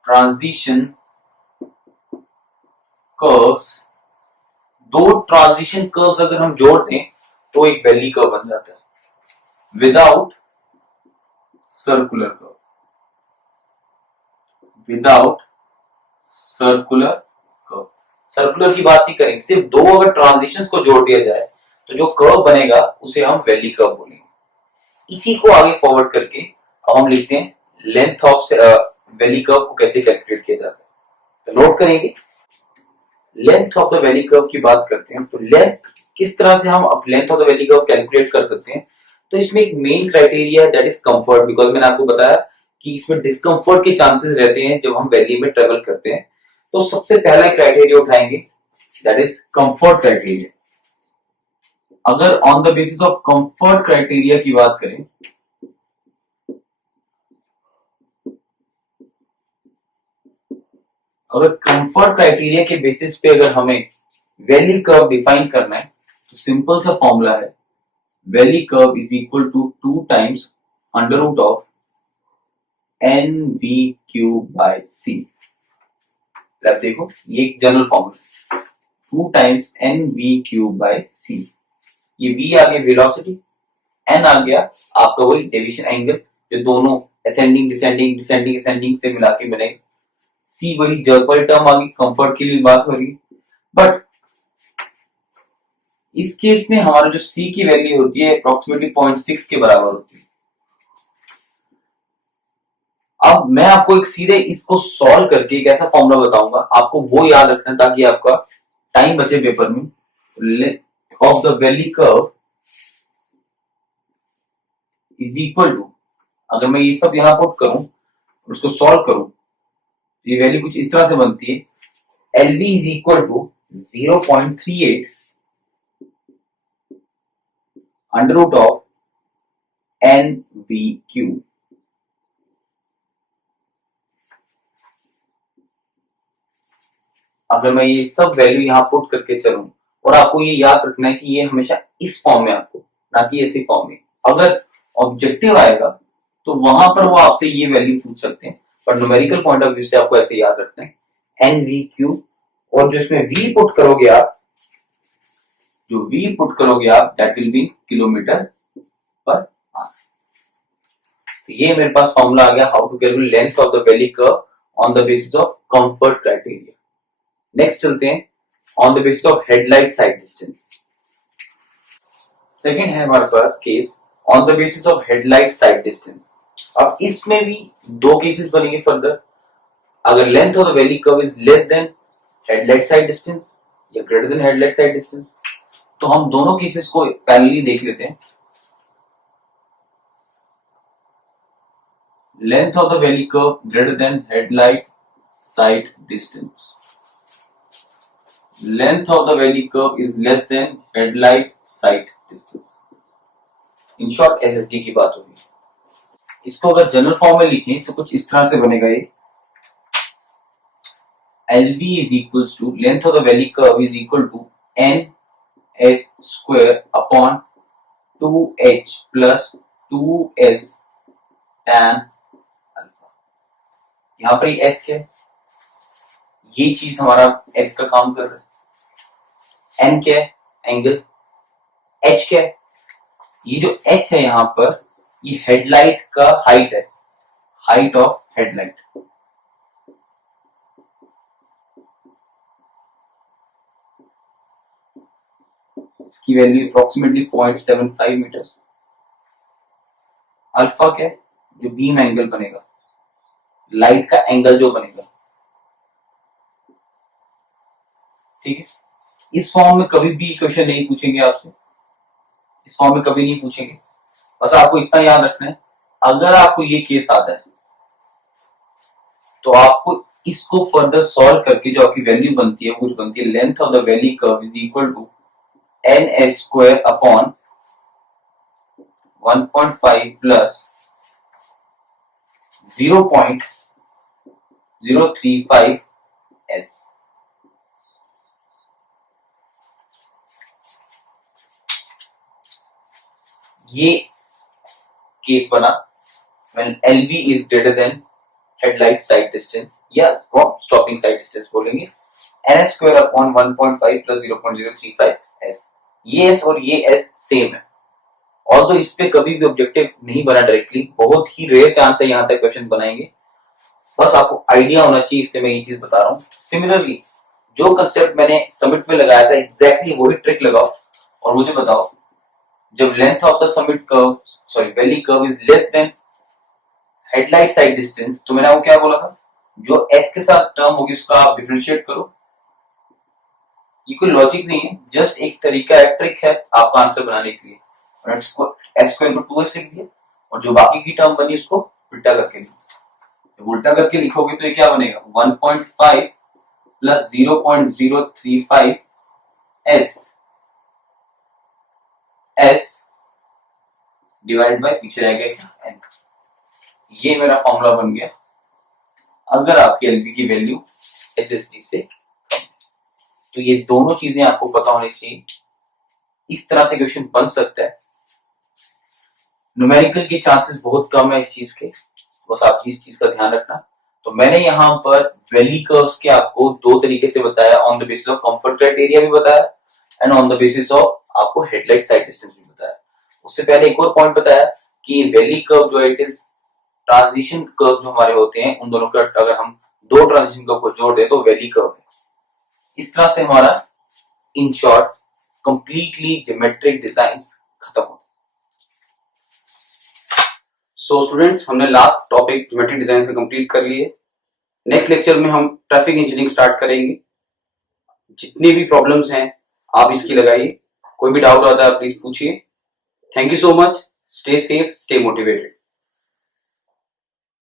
transition curves. दो ट्रांजिशन कर्व्स अगर हम जोड़ दें तो एक वैली कर्व बन जाता है without circular curve, without circular curve. Circular की बात नहीं करेंगे, सिर्फ दो अगर ट्रांजिशंस को जोड़ दिया जाए तो जो कर्व बनेगा उसे हम वैली कर्व बोलेंगे। इसी को आगे फॉरवर्ड करके अब हम लिखते हैं लेंथ ऑफ वैली कर्व को कैसे कैलकुलेट किया जाता है, तो नोट करेंगे। Length of the valley curve की बात करते हैं, तो लेंथ किस तरह से हम अब length of the valley curve calculate कर सकते हैं, तो इसमें एक मेन क्राइटेरिया है दैट इज कंफर्ट, बिकॉज मैंने आपको बताया कि इसमें डिस्कंफर्ट के चांसेस रहते हैं जब हम वैली में ट्रेवल करते हैं। तो सबसे पहला क्राइटेरिया उठाएंगे दैट इज कंफर्ट क्राइटेरिया। अगर on the basis of comfort criteria की बात करें, अगर कंफर्ट क्राइटेरिया के बेसिस पे अगर हमें वैली कर्व डिफाइन करना है तो सिंपल सा फॉर्मूला है, valley curve is equal to 2 times under root of N V Q by C. देखो ये एक general formula, 2 times N V Q by C. ये v आ गया वेलोसिटी, n आ गया आपका वही डेविएशन एंगल जो दोनों असेंडिंग डिसेंडिंग डिसेंडिंग असेंडिंग से मिला के बनेगा, c वही जर्क वाली टर्म आ गई, कंफर्ट के लिए बात हो रही है। बट इस केस में हमारा जो c की वैल्यू होती है अप्रोक्सीमेटली 0.6 के बराबर होती है। अब मैं आपको एक सीधे इसको सॉल्व करके एक ऐसा फॉर्मूला बताऊंगा, आपको वो याद रखना ताकि आपका टाइम बचे पेपर में। Length of the valley curve is equal to, अगर मैं ये सब यहां पुट करूं और उसको सॉल्व करूं, ये वैल्यू कुछ इस तरह से बनती है, LV is equal to 0.38 under root of NVQ। अगर मैं ये सब वैल्यू यहां पुट करके चलूं, और आपको ये याद रखना है कि ये हमेशा इस फॉर्म में, आपको ना कि ऐसी फॉर्म में। अगर ऑब्जेक्टिव आएगा तो वहां पर वो आपसे ये वैल्यू पूछ सकते हैं, पर न्यूमेरिकल पॉइंट ऑफ व्यू से आपको ऐसे याद रखना है NVQ, और जो इसमें V पुट करोगे आप, जो V पुट करोगे आप that will be kilometre per hour. ये मेरे पास फॉर्मूला आ गया how to calculate length of the valley curve on the basis of comfort criteria. Next चलते हैं on the basis of headlight sight distance. Second है हमारे पास case on the basis of headlight sight distance. अब इसमें भी दो cases बनेंगे फर्दर। अगर length of the valley curve is less than headlight sight distance या greater than headlight sight distance, तो हम दोनों केसेस को पैरेलली देख लेते हैं। Length of the valley curve greater than headlight sight distance, length of the valley curve is less than headlight sight distance. In short SSD की बात होगी। इसको अगर जनरल फॉर्म में लिखें तो कुछ इस तरह से बनेगा, ये LV is equals to length of the valley curve is equal to NS square upon 2H plus 2S tan alpha। यहां पर S क्या है, ये चीज हमारा S का काम कर रहा है, एन क्या है? एंगल। एच क्या है? ये जो एच है यहां पर, ये हेडलाइट का हाइट है, हाइट ऑफ हेडलाइट। इसकी वैल्यू अप्रोक्सीमेटली 0.75 मीटर। अल्फा क्या है? जो बीम एंगल बनेगा, लाइट का एंगल जो बनेगा। ठीक है, इस फॉर्म में कभी भी क्वेश्चन नहीं पूछेंगे आपसे, इस फॉर्म में कभी नहीं पूछेंगे। बस आपको इतना याद रखना है, अगर आपको ये केस आता है तो आपको इसको फर्दर सॉल्व करके जो आपकी वैल्यू बनती है, वो कुछ बनती है, length of the valley curve is equal to N square upon 1.5 plus 0.035 S. ये केस बना when LV is greater than headlight sight distance या stopping sight distance बोलेंगे, n square upon 1.5 plus 0.035 s। ये s और ये s same है, although इस पे कभी भी ऑब्जेक्टिव नहीं बना डायरेक्टली, बहुत ही रेयर चांस है यहाँ तक क्वेश्चन बनाएंगे, बस आपको आइडिया होना चाहिए, इसलिए मैं ये चीज बता रहा हूँ। सिमिलरली जो कंसेप्ट मैंने समिट में लगाया था, एग्जैक्टली वही ट्रिक लगाओ और मुझे बताओ, जब length of the summit curve, sorry valley curve is less than headlight sight distance, तो मैंने आपको क्या बोला था, जो एस के साथ टर्म होगी उसका आप डिफरेंशिएट करो। ये कोई लॉजिक नहीं है, जस्ट एक तरीका है, ट्रिक है आपका आंसर बनाने के लिए। और इसको एस स्क्वायर को 2s लिख दिया और जो बाकी की टर्म बनी उसको उल्टा करके लिखो। जब उल्टा करके लिखोगे तो ये क्या बनेगा, 1.5 plus 0.035 S S divide by पीछे रह गया एन। ये मेरा फॉर्मूला बन गया अगर आपकी एलबी की वैल्यू एचएसडी से कम। तो ये दोनों चीजें आपको पता होनी चाहिए, इस तरह से क्वेश्चन बन सकता है। न्यूमेरिकल के चांसेस बहुत कम है इस चीज के, बस आप इस चीज का ध्यान रखना। तो मैंने यहाँ पर वैली कर्व्स के आपको दो तरीके से बताया, on the basis of comfort criteria भी बताया and on the basis of आपको हेडलाइट साइड डिस्टेंस भी बताया। उससे पहले एक और पॉइंट बताया कि वैली कर्व जो है इट इज ट्रांजिशन कर्व जो हमारे होते हैं, उन दोनों का अगर हम दो ट्रांजिशन कर्व को जोड़ दें तो वैली कर्व है। इस तरह से हमारा in short completely geometric designs खत्म हो। सो स्टूडेंट्स, हमने लास्ट टॉपिक ज्योमेट्रिक डिजाइन से कंप्लीट कर लिए। नेक्स्ट लेक्चर में हम ट्रैफिक इंजीनियरिंग स्टार्ट करेंगे। जितनी भी प्रॉब्लम्स हैं आप इसकी लगाइए, कोई भी डाउट आता है प्लीज पूछिए। Thank you so much, stay safe, stay motivated.